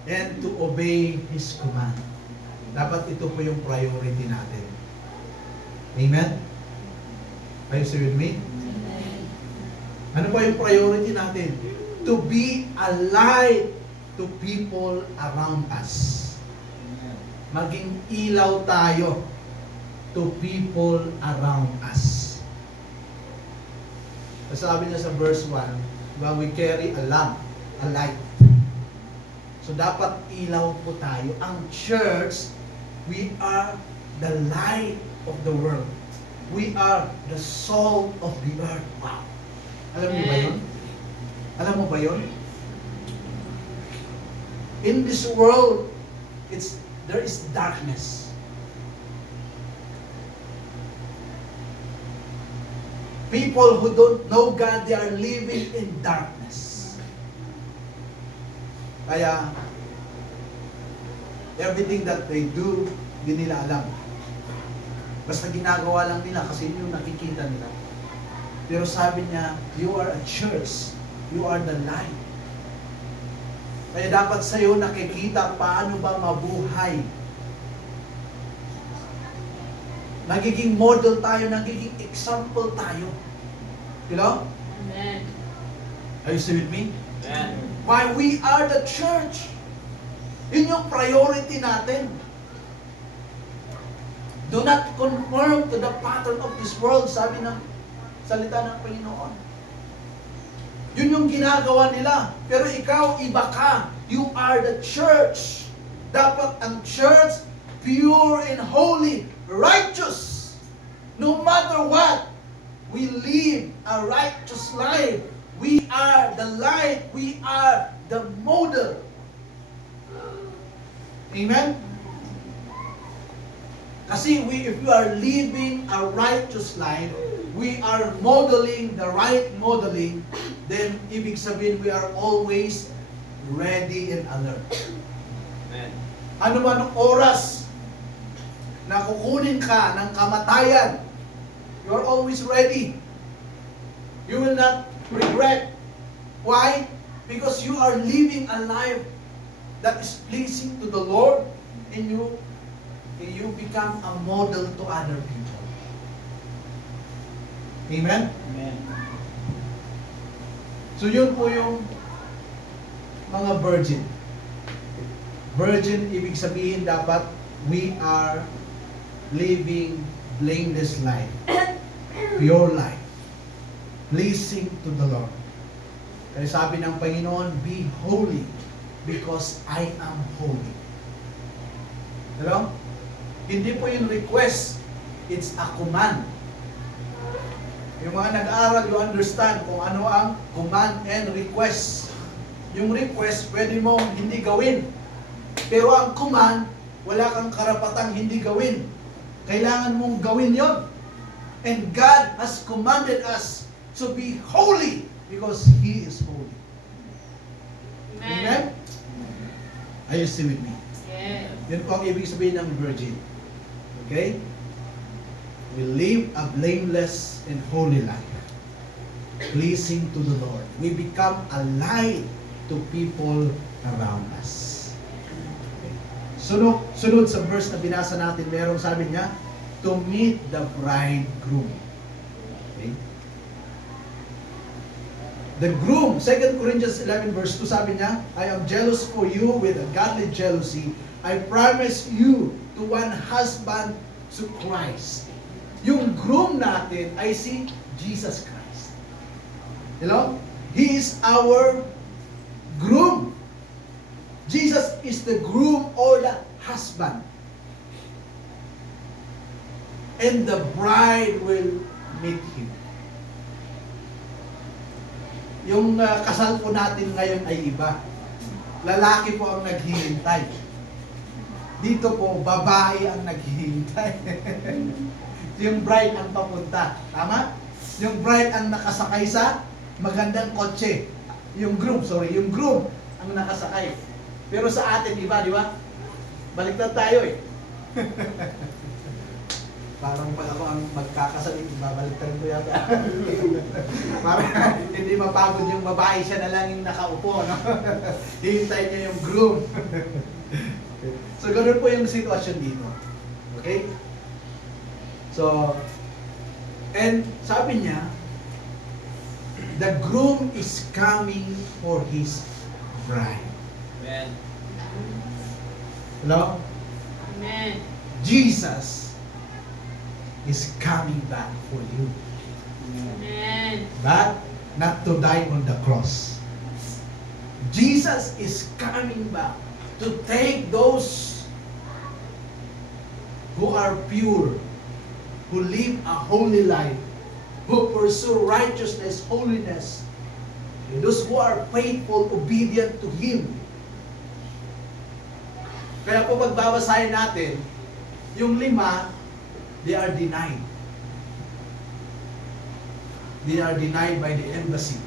and to obey His command. Dapat ito po yung priority natin. Amen? Are you still with me? Ano ba yung priority natin? To be a light to people around us. Maging ilaw tayo to people around us. Sabi niya sa verse 1, diba, we carry a lamp, a light. So dapat ilaw po tayo. Ang church, we are the light of the world. We are the salt of the earth. Wow. Alam niyo ba yun? Alam mo ba yun? In this world, there is darkness. People who don't know God, they are living in darkness. Kaya, everything that they do, hindi nila alam. Basta ginagawa lang nila kasi yun yung nakikita nila. Pero sabi niya, you are a church. You are the light. Kaya dapat sa'yo nakikita paano ba mabuhay. Nagiging model tayo, nagiging example tayo. You know? Amen. Are you still with me? Amen. Why we are the church. Yun yung priority natin. Do not conform to the pattern of this world, sabi ng salita ng Panginoon. Yun yung ginagawa nila. Pero ikaw, iba ka. You are the church. Dapat ang church, pure and holy, righteous. No matter what, we live a righteous life. We are the light. We are the model. Amen? Kasi if we are living a righteous life, we are modeling the right modeling, then ibig sabihin we are always ready and alert. Ano man ang oras na kukunin ka ng kamatayan, you are always ready. You will not regret. Why? Because you are living a life that is pleasing to the Lord, and you become a model to other people. Amen? Amen. So yun po yung mga virgin. Virgin, ibig sabihin dapat we are living blameless life, pure life, pleasing to the Lord. Kaya sabi ng Panginoon, be holy because I am holy. Hello? Hindi po yung request, it's a command. Yung mga nag-aaral, you understand kung ano ang command and request. Yung request, pwede mo hindi gawin. Pero ang command, wala kang karapatang hindi gawin. Kailangan mong gawin yon. And God has commanded us to be holy because He is holy. Amen? Are you still with me? Yes. Yun po ang ibig sabihin ng virgin. Okay? We live a blameless and holy life, pleasing to the Lord. We become a light to people around us. Okay. Sunod sa verse na binasa natin, merong sabi niya, to meet the bridegroom. Okay? The groom, 2 Corinthians 11 verse 2, sabi niya, I am jealous for you with a godly jealousy. I promise you to one husband to Christ. Yung groom natin ay si Jesus Christ. Hello? He is our groom. Jesus is the groom or the husband. And the bride will meet Him. Yung kasal po natin ngayon ay iba. Lalaki po ang naghihintay. Dito po, babae ang naghihintay. Yung bride ang papunta. Tama? Yung bride ang nakasakay sa magandang kotse. Yung groom ang nakasakay. Pero sa atin, iba, di ba? Baliktad tayo eh. Parang pag ako ang magkakasal, babaliktad ko yata. Para hindi mapagod yung babae, siya na lang yung nakaupo, no? Hihintay niya yung groom. So, ganoon po yung sitwasyon dito. Okay? So, and sabi niya, the groom is coming for his bride. Amen. Hello? Amen. Jesus is coming back for you. Amen. But not to die on the cross. Jesus is coming back to take those who are pure, who live a holy life, who pursue righteousness, holiness, and those who are faithful, obedient to Him. Kaya po pagbabasahin natin, yung 5, they are denied. They are denied by the embassy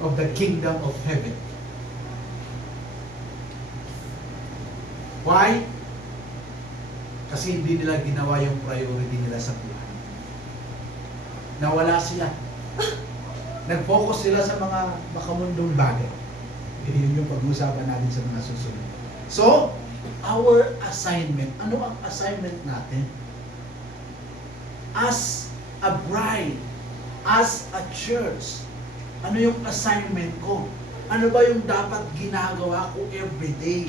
of the kingdom of heaven. Why? Kasi hindi nila ginawa yung priority nila sa buhay. Nawala sila. Nag-focus sila sa mga makamundong bagay. Yun yung pag-uusapan natin sa mga susunod. So, our assignment, ano ang assignment natin? As a bride, as a church, ano yung assignment ko? Ano ba yung dapat ginagawa ko everyday?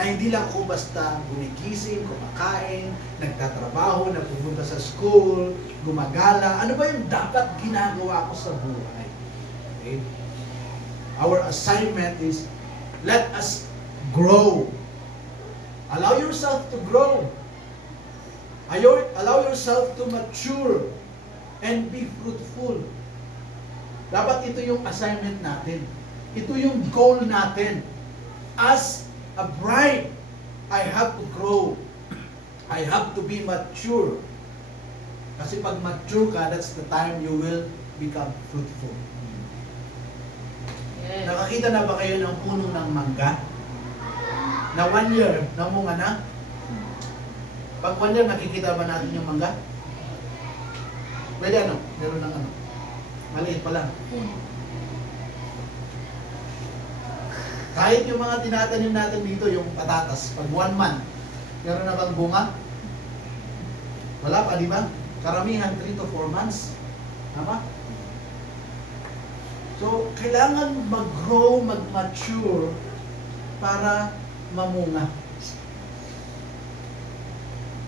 Na hindi lang ako basta gumigising, kumakain, nagtatrabaho, nagpupunta sa school, gumagala. Ano ba yung dapat ginagawa ko sa buhay? Okay? Our assignment is, let us grow. Allow yourself to grow. Allow yourself to mature and be fruitful. Dapat ito yung assignment natin. Ito yung goal natin. as a bride, I have to grow. I have to be mature. Kasi pag mature ka, that's the time you will become fruitful. Yes. Nakakita na ba kayo ng puno ng mangga? Na 1 year, namunga na? Pag 1 year, nakikita ba natin yung mangga? Pwede ano? Meron ng ano? Maliit pa lang. Kahit yung mga tinatanim natin dito, yung patatas, pag 1 month, meron na bang bunga? Wala pa, di ba? Karamihan 3 to 4 months. Tama? So, kailangan mag-grow, mag-mature para mamunga.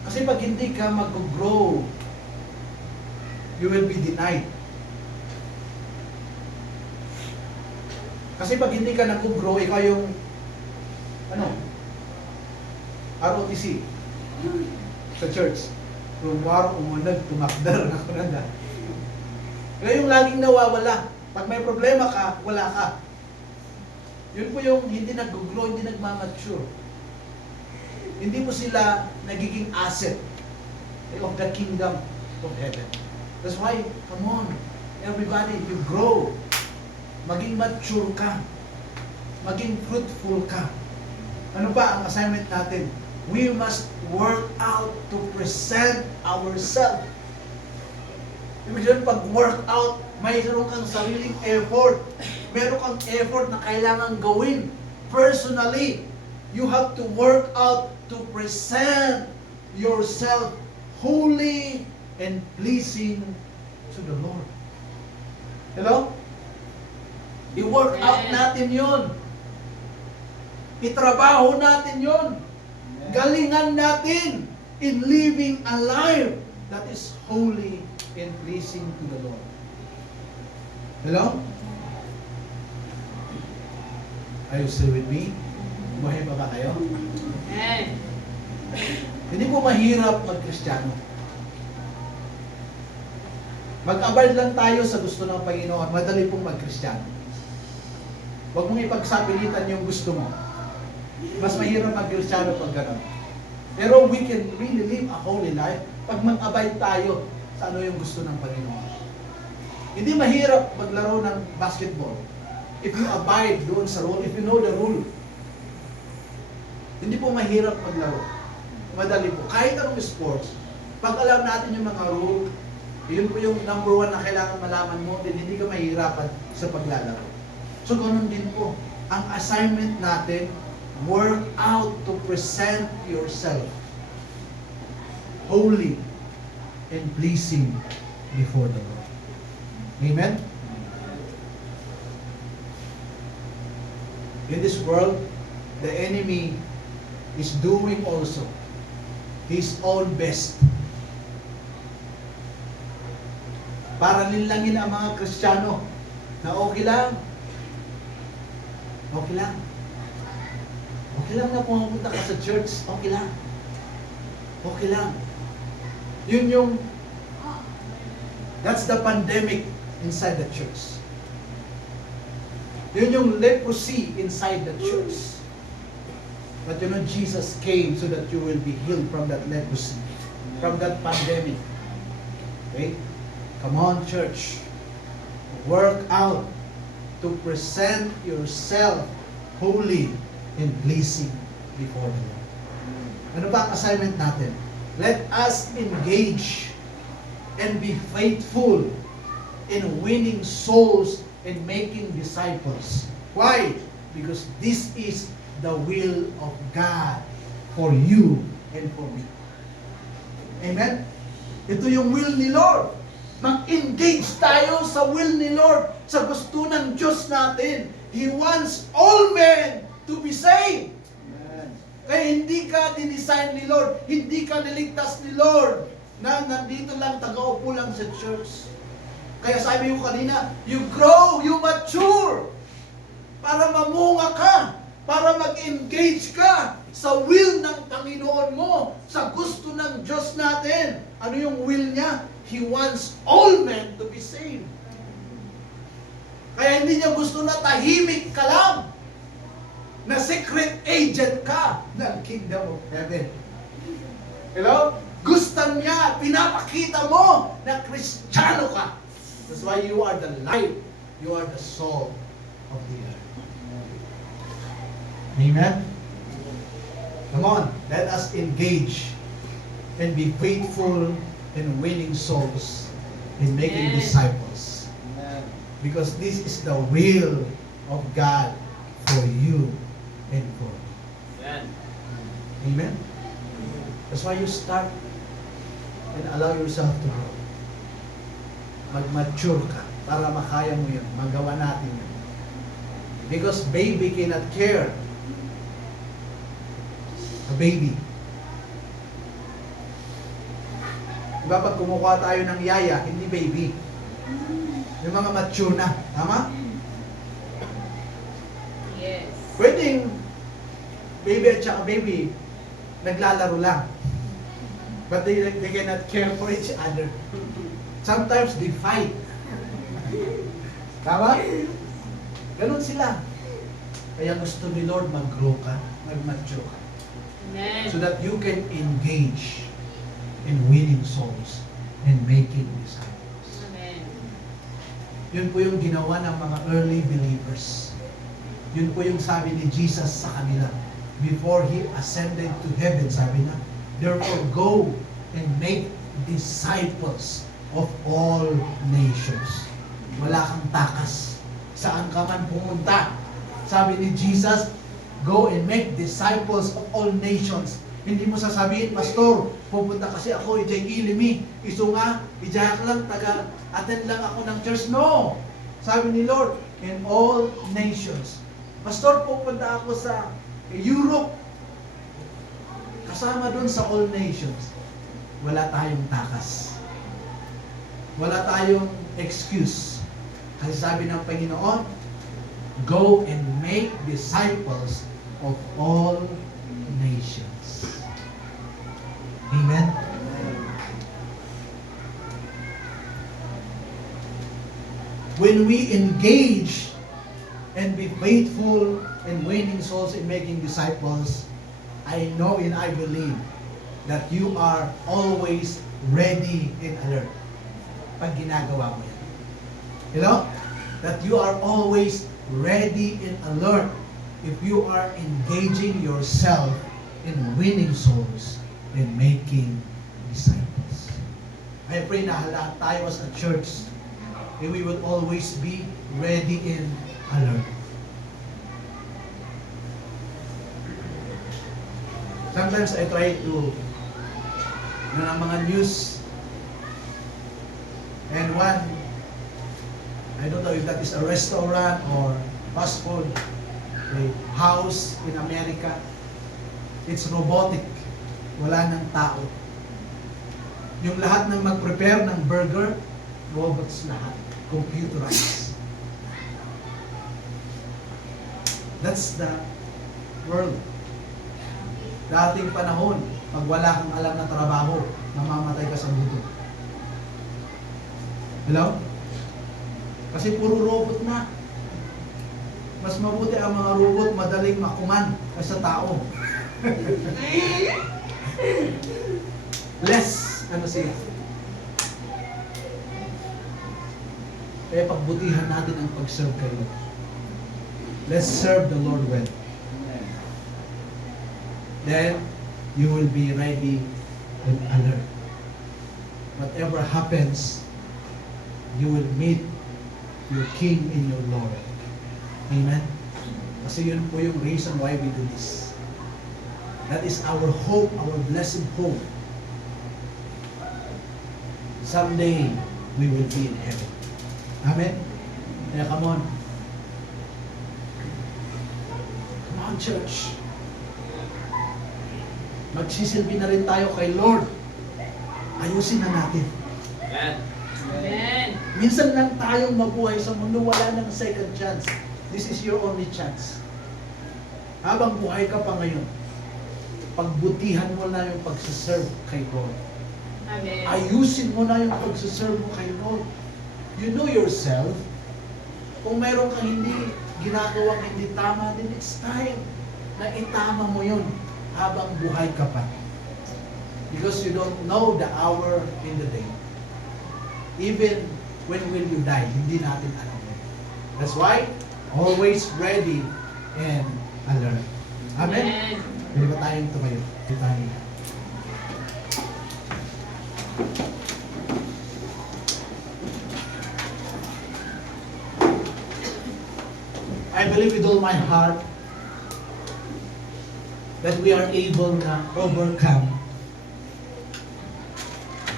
Kasi pag hindi ka mag-grow, you will be denied. Kasi pag hindi ka nag-grow, ikaw yung ROTC sa church. Rumar, umunag, tumakdar, nakunanda. Kaya yung laging nawawala. Pag may problema ka, wala ka. Yun po yung hindi nag-grow, hindi nagmamature. Hindi po sila nagiging asset of the kingdom of heaven. That's why, come on, everybody, you grow. Maging mature ka. Maging fruitful ka. Ano pa ang assignment natin? We must work out to present ourselves. Ibig sabihin, pag work out, mayroon kang sariling effort. Meron kang effort na kailangan gawin. Personally, you have to work out to present yourself holy and pleasing to the Lord. Hello? I-work out natin yun. Itrabaho natin yun. Galingan natin in living a life that is holy and pleasing to the Lord. Hello? Are you still with me? Buhay pa ba kayo? Amen. Hindi po mahirap mag-Kristiyano. Mag-abide lang tayo sa gusto ng Panginoon. Madali pong mag-Kristiyano. Huwag mong ipagsapilitan yung gusto mo. Mas mahirap mag-Kristiyano pag gano'n. Pero we can really live a holy life pag mag-abide tayo sa ano yung gusto ng Panginoon. Hindi mahirap maglaro ng basketball if you abide doon sa rule, if you know the rule. Hindi po mahirap maglaro. Madali po. Kahit anong sports, pag alam natin yung mga rule, yun po yung number 1 na kailangan malaman mo, din hindi ka mahihirapan sa paglalaro. So, ganun din po. Ang assignment natin, work out to present yourself holy and pleasing before the Lord. Amen? In this world, the enemy is doing also his own best para linlangin ang mga Kristiyano na okay lang. Okay lang. Okay lang na pumunta ka sa church. Okay lang. Okay lang. Yun yung that's the pandemic inside the church. Yun yung leprosy inside the church. But you know, Jesus came so that you will be healed from that leprosy, from that pandemic. Okay? Come on, church. Work out to present yourself holy and pleasing before the Lord. Ano ba ang assignment natin? Let us engage and be faithful in winning souls and making disciples. Why? Because this is the will of God for you and for me. Amen? Ito yung will ni Lord. Mag-engage tayo sa will ni Lord, sa gusto ng Diyos natin. He wants all men to be saved. Amen. Kaya hindi ka dinesign ni Lord, hindi ka niligtas ni Lord na nandito lang, taga-upo lang sa church. Kaya sabi ko kanina, you grow, you mature, para mamunga ka, para mag-engage ka sa will ng Panginoon mo, sa gusto ng Diyos natin. Ano yung will niya? He wants all men to be saved. Kaya hindi niya gusto na tahimik ka lang. na secret agent ka ng Kingdom of Heaven. Hello? Gusto niya, pinapakita mo na Kristiyano ka. That's why you are the light. You are the salt of the earth. Amen? Come on, let us engage and be faithful in winning souls, in making Yes. disciples. Because this is the will of God for you and for me. Amen? That's why you start and allow yourself to grow. Mag-mature ka para makaya mo yun. Magawa natin yun. Because baby cannot care. A baby. Diba pag kumukuha tayo ng yaya, hindi baby. Yung mga mature na. Tama? Yes. Pwedeng baby at saka baby naglalaro lang. But they cannot care for each other. Sometimes they fight. Tama? Ganun sila. Kaya gusto ni Lord mag-grow ka, mag-mature ka. Amen. So that you can engage in winning souls and making disciples. Amen. Yun po yung ginawa ng mga early believers. Yun po yung sabi ni Jesus sa kanila. Before He ascended to heaven, sabi na, therefore go and make disciples of all nations. Wala kang takas. Saan ka man pumunta. Sabi ni Jesus, go and make disciples of all nations. Hindi mo sasabihin, Pastor, pupunta kasi ako, ijay ilimi, iso nga, ijayak lang, taga-attend lang ako ng church. No! Sabi ni Lord, in all nations. Pastor, pupunta ako sa Europe. Kasama dun sa all nations. Wala tayong takas. Wala tayong excuse. Kasi sabi ng Panginoon, go and make disciples of all nations. Amen? When we engage and be faithful in winning souls and making disciples, I know and I believe that you are always ready and alert pag ginagawa mo yan. You know? That you are always ready and alert if you are engaging yourself in winning souls and making disciples. I pray na lahat tayo as a church, we will always be ready and alert. Sometimes I try to ng mga news, and one, I don't know if that is a restaurant or fast food, a house in America. It's robotic. Wala ng tao. Yung lahat ng mag-prepare ng burger, robots lahat. Computerized. That's the world. Dating panahon, pag wala kang alam na trabaho, mamamatay ka sa buto. Hello? Kasi puro robot na. Mas mabuti ang mga robot, madaling makuman kaysa tao. Less, ano sila? Kaya pagbutihan natin ang pag-serve kay Lord. Let's serve the Lord well. Then, you will be ready and alert. Whatever happens, you will meet your King and your Lord. Amen? Kasi yun po yung reason why we do this. That is our hope, our blessed hope. Someday, we will be in heaven. Amen? Kaya come on. Come on, church. Magsisilbi na rin tayo kay Lord. Ayusin na natin. Amen. Minsan lang tayong mabuhay sa mundo, wala nang second chance. This is your only chance. Habang buhay ka pa ngayon, pagbutihan mo na yung pagsiserve kay God. Amen. Ayusin mo na yung pagsiserve mo kay God. You know yourself. Kung mayroon kang hindi ginagawang hindi tama, then it's time na itama mo yun habang buhay ka pa. Because you don't know the hour in the day. Even when will you die, hindi natin alam. That's why, always ready and alert. Amen? Hindi ba tayong tumayo? Hindi tayo. I believe with all my heart that we are able to overcome.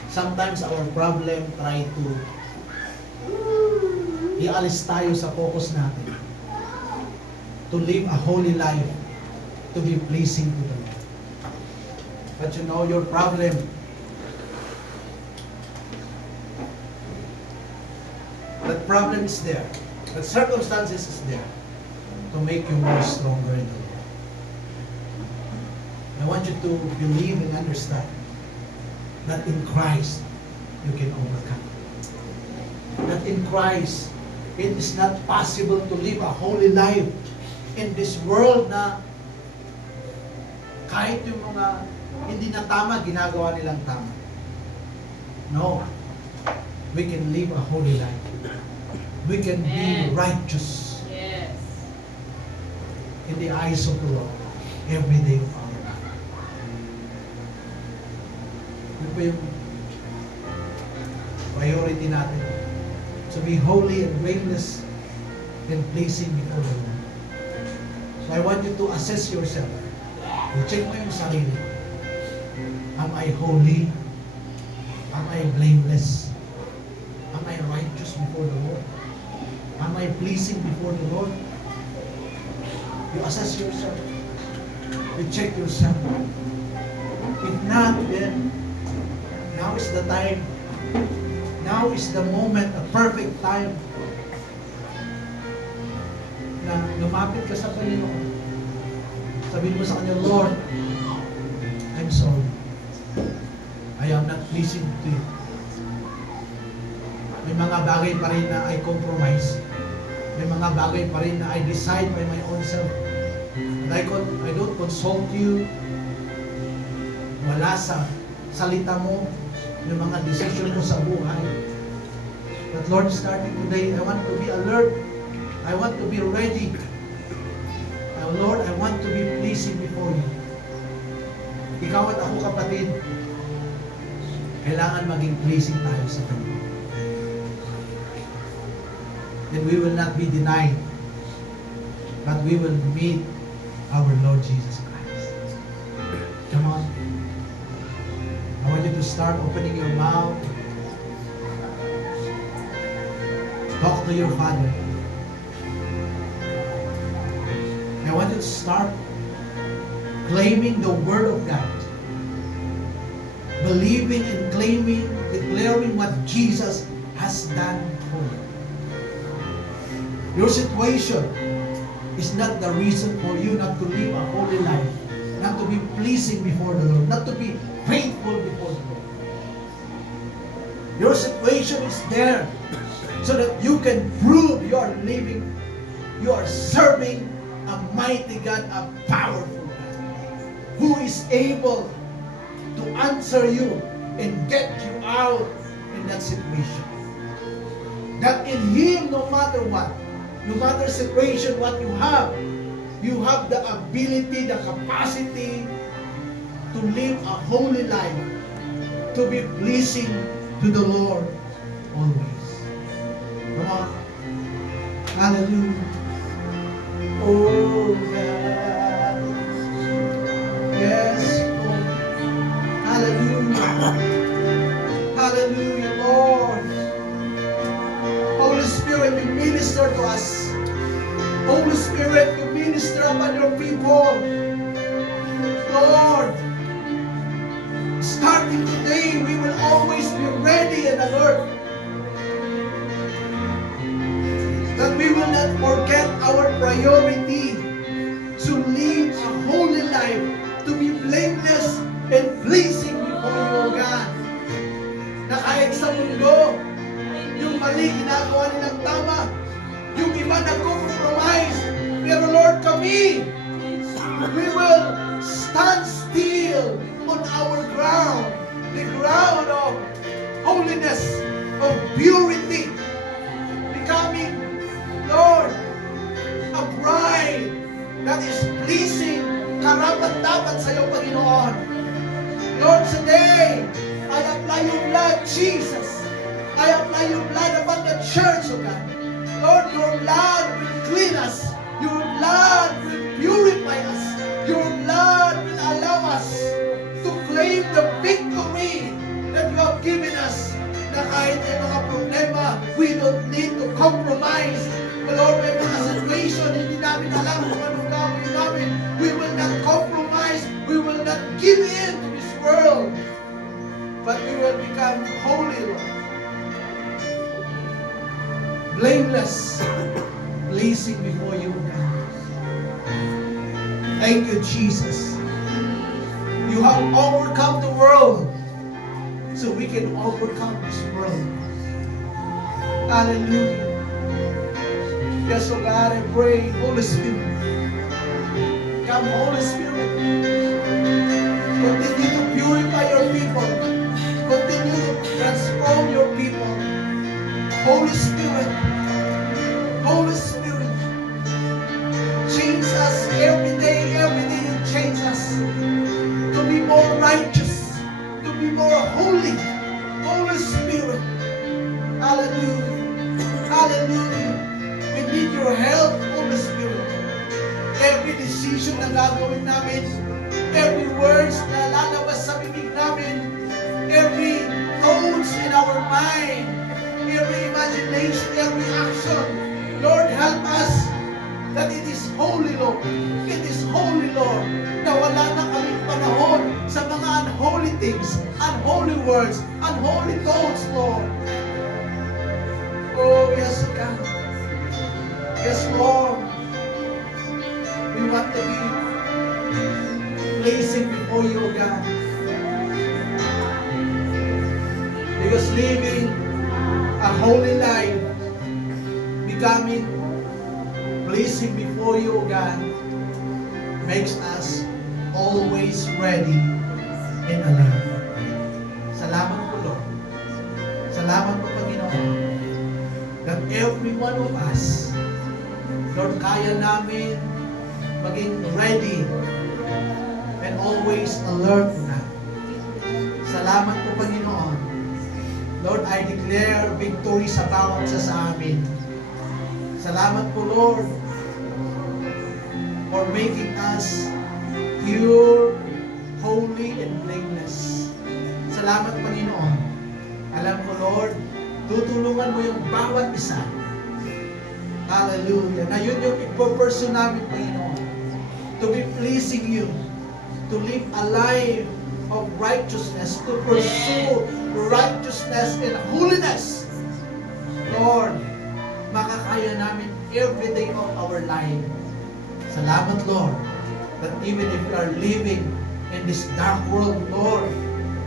Sometimes our problem try to ialis tayo sa focus natin to live a holy life, to be pleasing to the Lord. But you know your problem, that problem is there, that circumstances is there to make you more stronger in the Lord. I want you to believe and understand that in Christ you can overcome. That in Christ it is not possible to live a holy life in this world na kahit yung mga hindi na tama, ginagawa nilang tama. No. We can live a holy life. We can be righteous Yes. in the eyes of the Lord every day of our life. Yun po yung priority natin. To be holy and blameless and pleasing before the Lord. So I want you to assess yourself. I-check mo yung sarili. Am I holy? Am I blameless? Am I righteous before the Lord? Am I pleasing before the Lord? You assess yourself. You check yourself. If not, then now is the time. Now is the moment, a perfect time na lumapit ka sa Panginoon. Sabihin mo sa Kanya, Lord, I'm sorry. I am not pleasing to you. May mga bagay pa rin na I compromise. May mga bagay pa rin na I decide by my own self. And I don't consult you. Wala sa salita mo yung mga decision mo sa buhay. But Lord, starting today, I want to be alert. I want to be ready. Lord, I want to be pleasing before you. Ikaw at ako, kapatid, kailangan maging pleasing tayo sa Kanya. Then we will not be denied, but we will meet our Lord Jesus Christ. Come on. I want you to start opening your mouth. Talk to your Father. I want you to start claiming the Word of God. Believing and claiming, declaring what Jesus has done for you. Your situation is not the reason for you not to live a holy life, not to be pleasing before the Lord, not to be faithful before the Lord. Your situation is there so that you can prove you are living, you are serving a mighty God, a powerful God, who is able to answer you and get you out in that situation. That in Him, no matter what, no matter situation, what you have the ability, the capacity to live a holy life, to be pleasing to the Lord always. Come on. Hallelujah. Oh God. Yes, Lord. Hallelujah. Hallelujah, Lord. Holy Spirit, you minister to us. Holy Spirit, you minister upon your people. Lord, starting today, we will always be ready and alert. That we will not forget our priority to live a holy life, to be blameless and pleasing before you, O God. Na kahit sa mundo, yung mali ginagawa nilang tama, yung iba nagko-compromise, we will stand still on our ground, the ground of holiness, of purity, becoming, Lord, a bride that is pleasing, karapat-dapat sa iyo, Panginoon. Lord, today, I apply your blood, Jesus. I apply your blood upon the church, O God. Lord, your blood will clean us. Your blood will purify us. Your blood will allow us to claim the victory that you have given us. Na kahit may mga problema, we don't need to compromise. But Lord, may mga situation, hindi namin alam kung anong gawin namin. We will not compromise. We will not give in to this world. But we will become holy, Lord. Blameless, pleasing before you, God. Thank you, Jesus. You have overcome the world, so we can overcome this world. Hallelujah. Yes, oh God, I pray, Holy Spirit. Come, Holy Spirit. Continue to purify your people. Continue to transform your people. Holy Spirit. Holy Spirit. Change us every day you change us to be more righteous, to be more holy. Holy Spirit. Hallelujah. Hallelujah. We need your help, Holy Spirit. Every decision na gagawin namin, every words na lalabas sa bibig namin, every thoughts in our mind, every imagination, every action, Lord, help us that it is holy, Lord. It is holy, Lord, na wala na kaming panahon sa mga unholy things, unholy words, unholy thoughts, Lord. Oh, yes, God. Yes, Lord. We want to be pleasing before you, God. Because living a holy life, becoming pleasing before you, God, makes us always ready and alive. Salamat po, Lord. Salamat po, Panginoon, that every one of us, Lord, kaya namin maging ready and always alert na. Salamat po, Panginoon. Lord, I declare victory sa bawat isa sa amin. Salamat po, Lord, for making us pure, holy, and blameless. Salamat, Panginoon. Alam ko, Lord, tutulungan mo yung bawat isa. Hallelujah. Na yun yung ipo-pursue namin, Panginoon. To be pleasing you. To live a life of righteousness. To pursue righteousness and holiness. Lord, makakaya namin every day of our life. Salamat, Lord, that even if we are living in this dark world, Lord,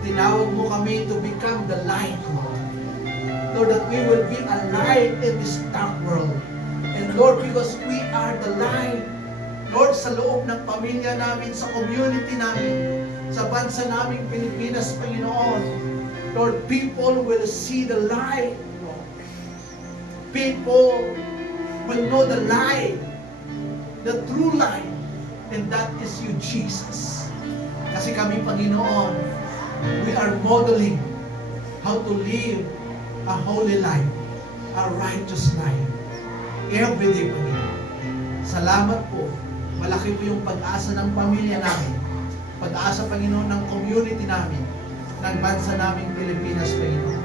tinawag mo kami to become the light, Lord. Lord, that we will be a light in this dark world. And Lord, because we are the light, Lord, sa loob ng pamilya namin, sa community namin, sa bansa naming Pilipinas, Panginoon, Lord, people will see the light, Lord. People will know the light, the true light, and that is you, Jesus. Kasi kami, Panginoon, we are modeling how to live a holy life, a righteous life. Every day, Panginoon. Salamat po. Malaki po yung pag-asa ng pamilya namin. Pag-asa, Panginoon, ng community namin, ng bansa naming Pilipinas, Panginoon.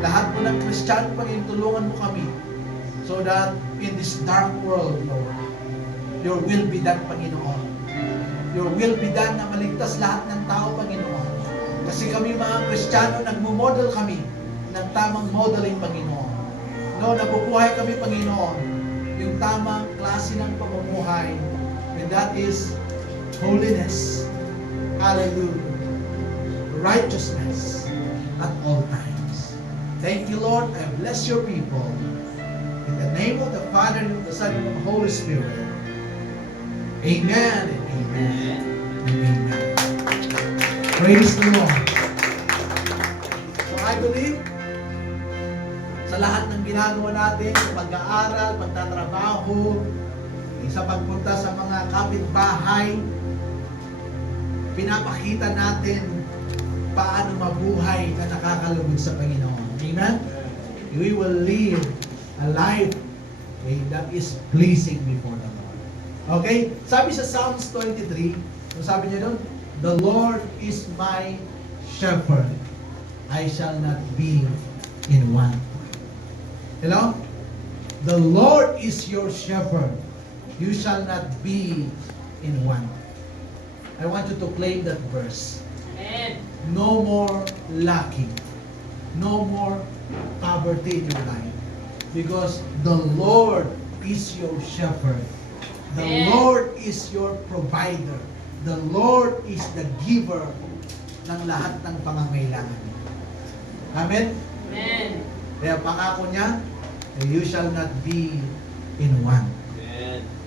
Lahat po ng Kristiyano, Panginoon, tulungan mo kami so that in this dark world, Lord, your will be done, Panginoon. Your will be done na maligtas lahat ng tao, Panginoon. Kasi kami mga Kristiyano, nagmo-model kami ng tamang modeling, Panginoon. No, nabubuhay kami, Panginoon, yung tamang klase ng pamumuhay, and that is holiness. Hallelujah. Righteousness at all times. Thank you, Lord. I bless your people. In the name of the Father, and of the Son, and of the Holy Spirit. Amen and amen and amen. Praise the Lord. So I believe sa lahat ng ginagawa natin, sa pag-aaral, pagtatrabaho, sa pagpunta sa mga kapitbahay, pinapakita natin paano mabuhay na nakakalugod sa Panginoon. Amen? We will live a life that is pleasing before the Lord. Okay? Sabi sa Psalms 23, sabi niya doon, the Lord is my shepherd. I shall not be in want. Hello? The Lord is your shepherd. You shall not be in want. I want you to claim that verse. Amen. No more lacking. No more poverty in your life. Because the Lord is your shepherd. The Amen. Lord is your provider. The Lord is the giver ng lahat ng pangangailangan. Amen? Amen. Kaya pangako niya, you shall not be in want.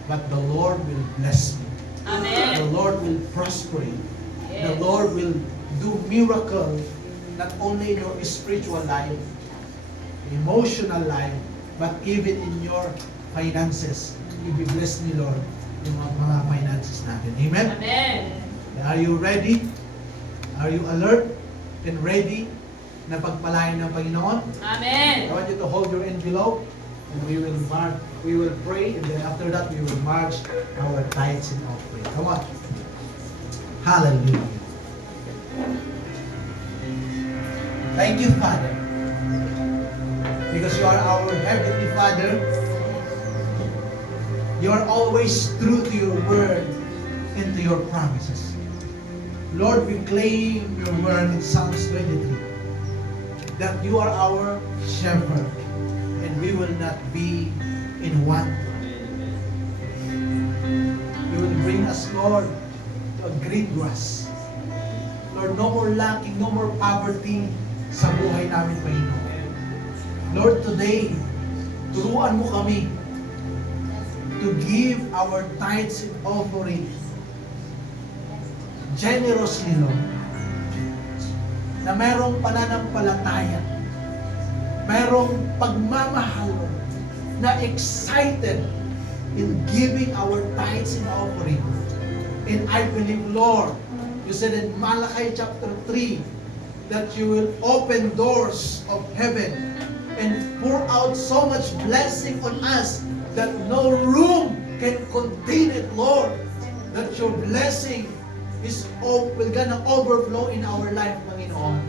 But the Lord will bless you. Amen. The Lord will prosper you. The Yes. Lord will do miracle not only in your spiritual life, emotional life, but even in your finances. I-bless ni Lord yung mga finances natin. Amen? Amen. Are you ready? Are you alert and ready na pagpalain ng Panginoon? I Amen. want you to hold your envelope and we will pray, and then after that we will march our tithes and offering. Come on. Hallelujah. Thank you, Father. Because you are our Heavenly Father. You are always true to your word and to your promises. Lord, we claim your word in Psalms 23 that you are our shepherd and we will not be in want. You will bring us, Lord, to a green grass. Lord, no more lacking, no more poverty sa buhay namin, Panginoon. Lord, today, turuan mo kami to give our tithes and offerings generously, Lord, na merong pananampalataya, merong pagmamahal, Lord, na excited in giving our tithes and offering. And I believe, Lord, you said in Malachi chapter 3 that you will open doors of heaven and pour out so much blessing on us that no room can contain it, Lord. That your blessing will gonna overflow in our life, Panginoon,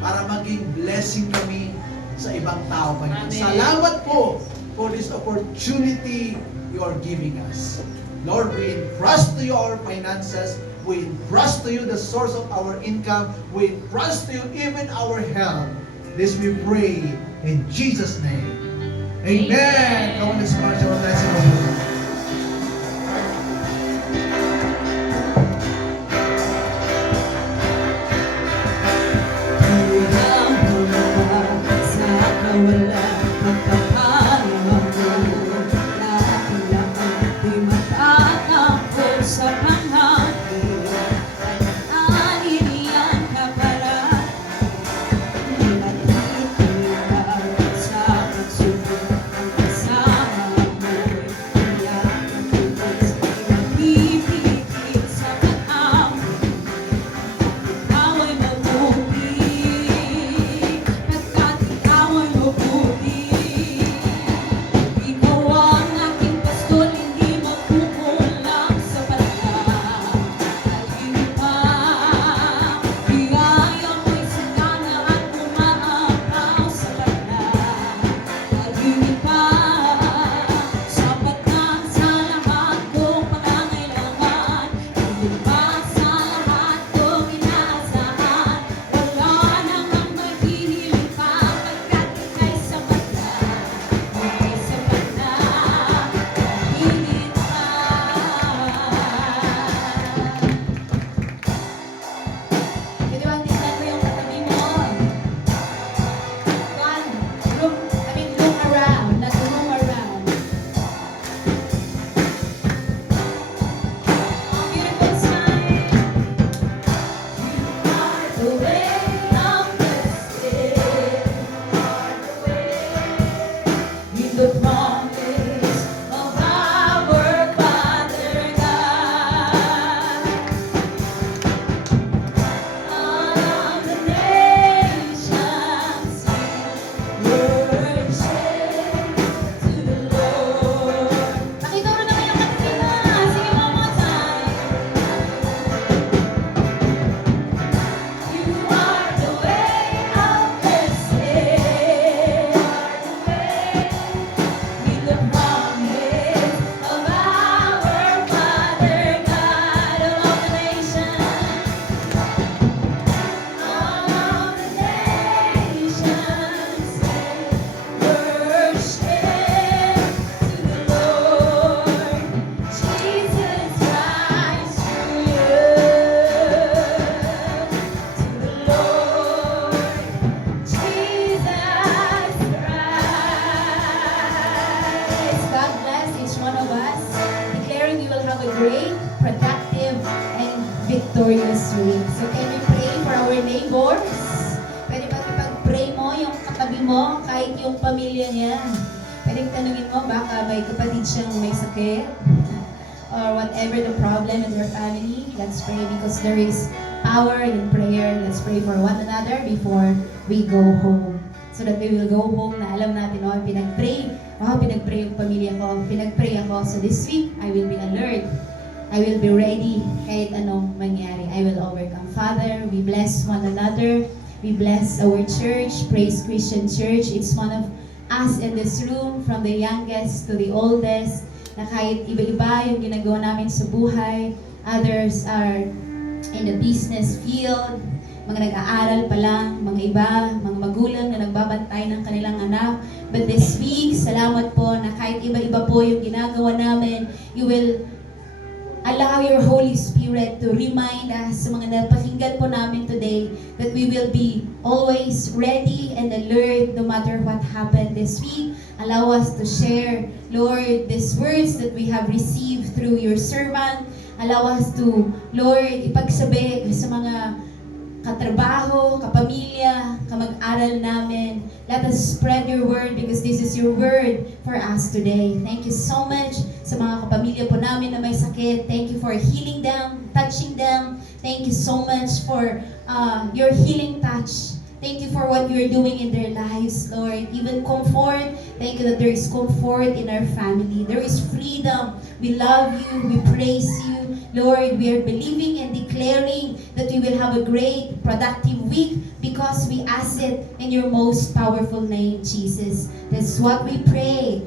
para maging blessing kami sa ibang tao, Panginoon. Amen. Salamat po for this opportunity you are giving us. Lord, we entrust to you our finances. We entrust to you the source of our income. We entrust to you even our health. This we pray in Jesus' name. Amen. Come on, let's march our blessing of the Lord. neighbors. Pwede ba ipag-pray mo yung katabi mo, kahit yung pamilya niya. Pwede tanungin mo, baka may kapatid siyang may sakit. Or whatever the problem in your family. Let's pray because there is power in prayer. Let's pray for one another before we go home. So that we will go home na alam natin, pinag-pray yung pamilya ko, pinag-pray ako. So this week, I will be alert. I will be ready kahit anong mangyari. I will overcome. Father, we bless one another. We bless our church, Praise Christian Church. It's one of us in this room, from the youngest to the oldest, na kahit iba-iba yung ginagawa namin sa buhay. Others are in the business field, mga nag-aaral pa lang, mga iba, mga magulang na nagbabantay ng kanilang anak. But this week, salamat po na kahit iba-iba po yung ginagawa namin, you will allow your Holy Spirit to remind us sa mga napakinggan po namin today that we will be always ready and alert no matter what happened this week. Allow us to share, Lord, these words that we have received through your servant. Allow us to, Lord, ipagsabi sa mga katrabaho, kapamilya, kamag-aral namin. Let us spread your word because this is your word for us today. Thank you so much sa mga kapamilya po namin na may sakit. Thank you for healing them, touching them. Thank you so much for your healing touch. Thank you for what you're doing in their lives, Lord. Even comfort. Thank you that there is comfort in our family. There is freedom. We love you. We praise you. Lord, we are believing and declaring that we will have a great, productive week because we ask it in your most powerful name, Jesus. That's what we pray.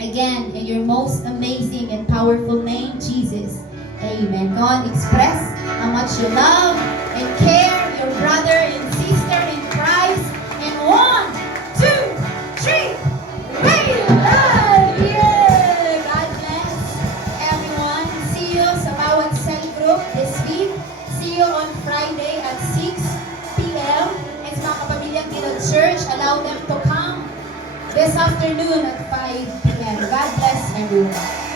Again, in your most amazing and powerful name, Jesus. Amen. Go on, express how much you love and care your brother and sister in Christ. And 1, 2, 3. Praise the Lord! Yeah! God bless everyone. See you sa bawat cell group this week. See you on Friday at 6 p.m. And sa mga kapamilyang dito church, allow them to come this afternoon at 5 p.m. God bless everyone.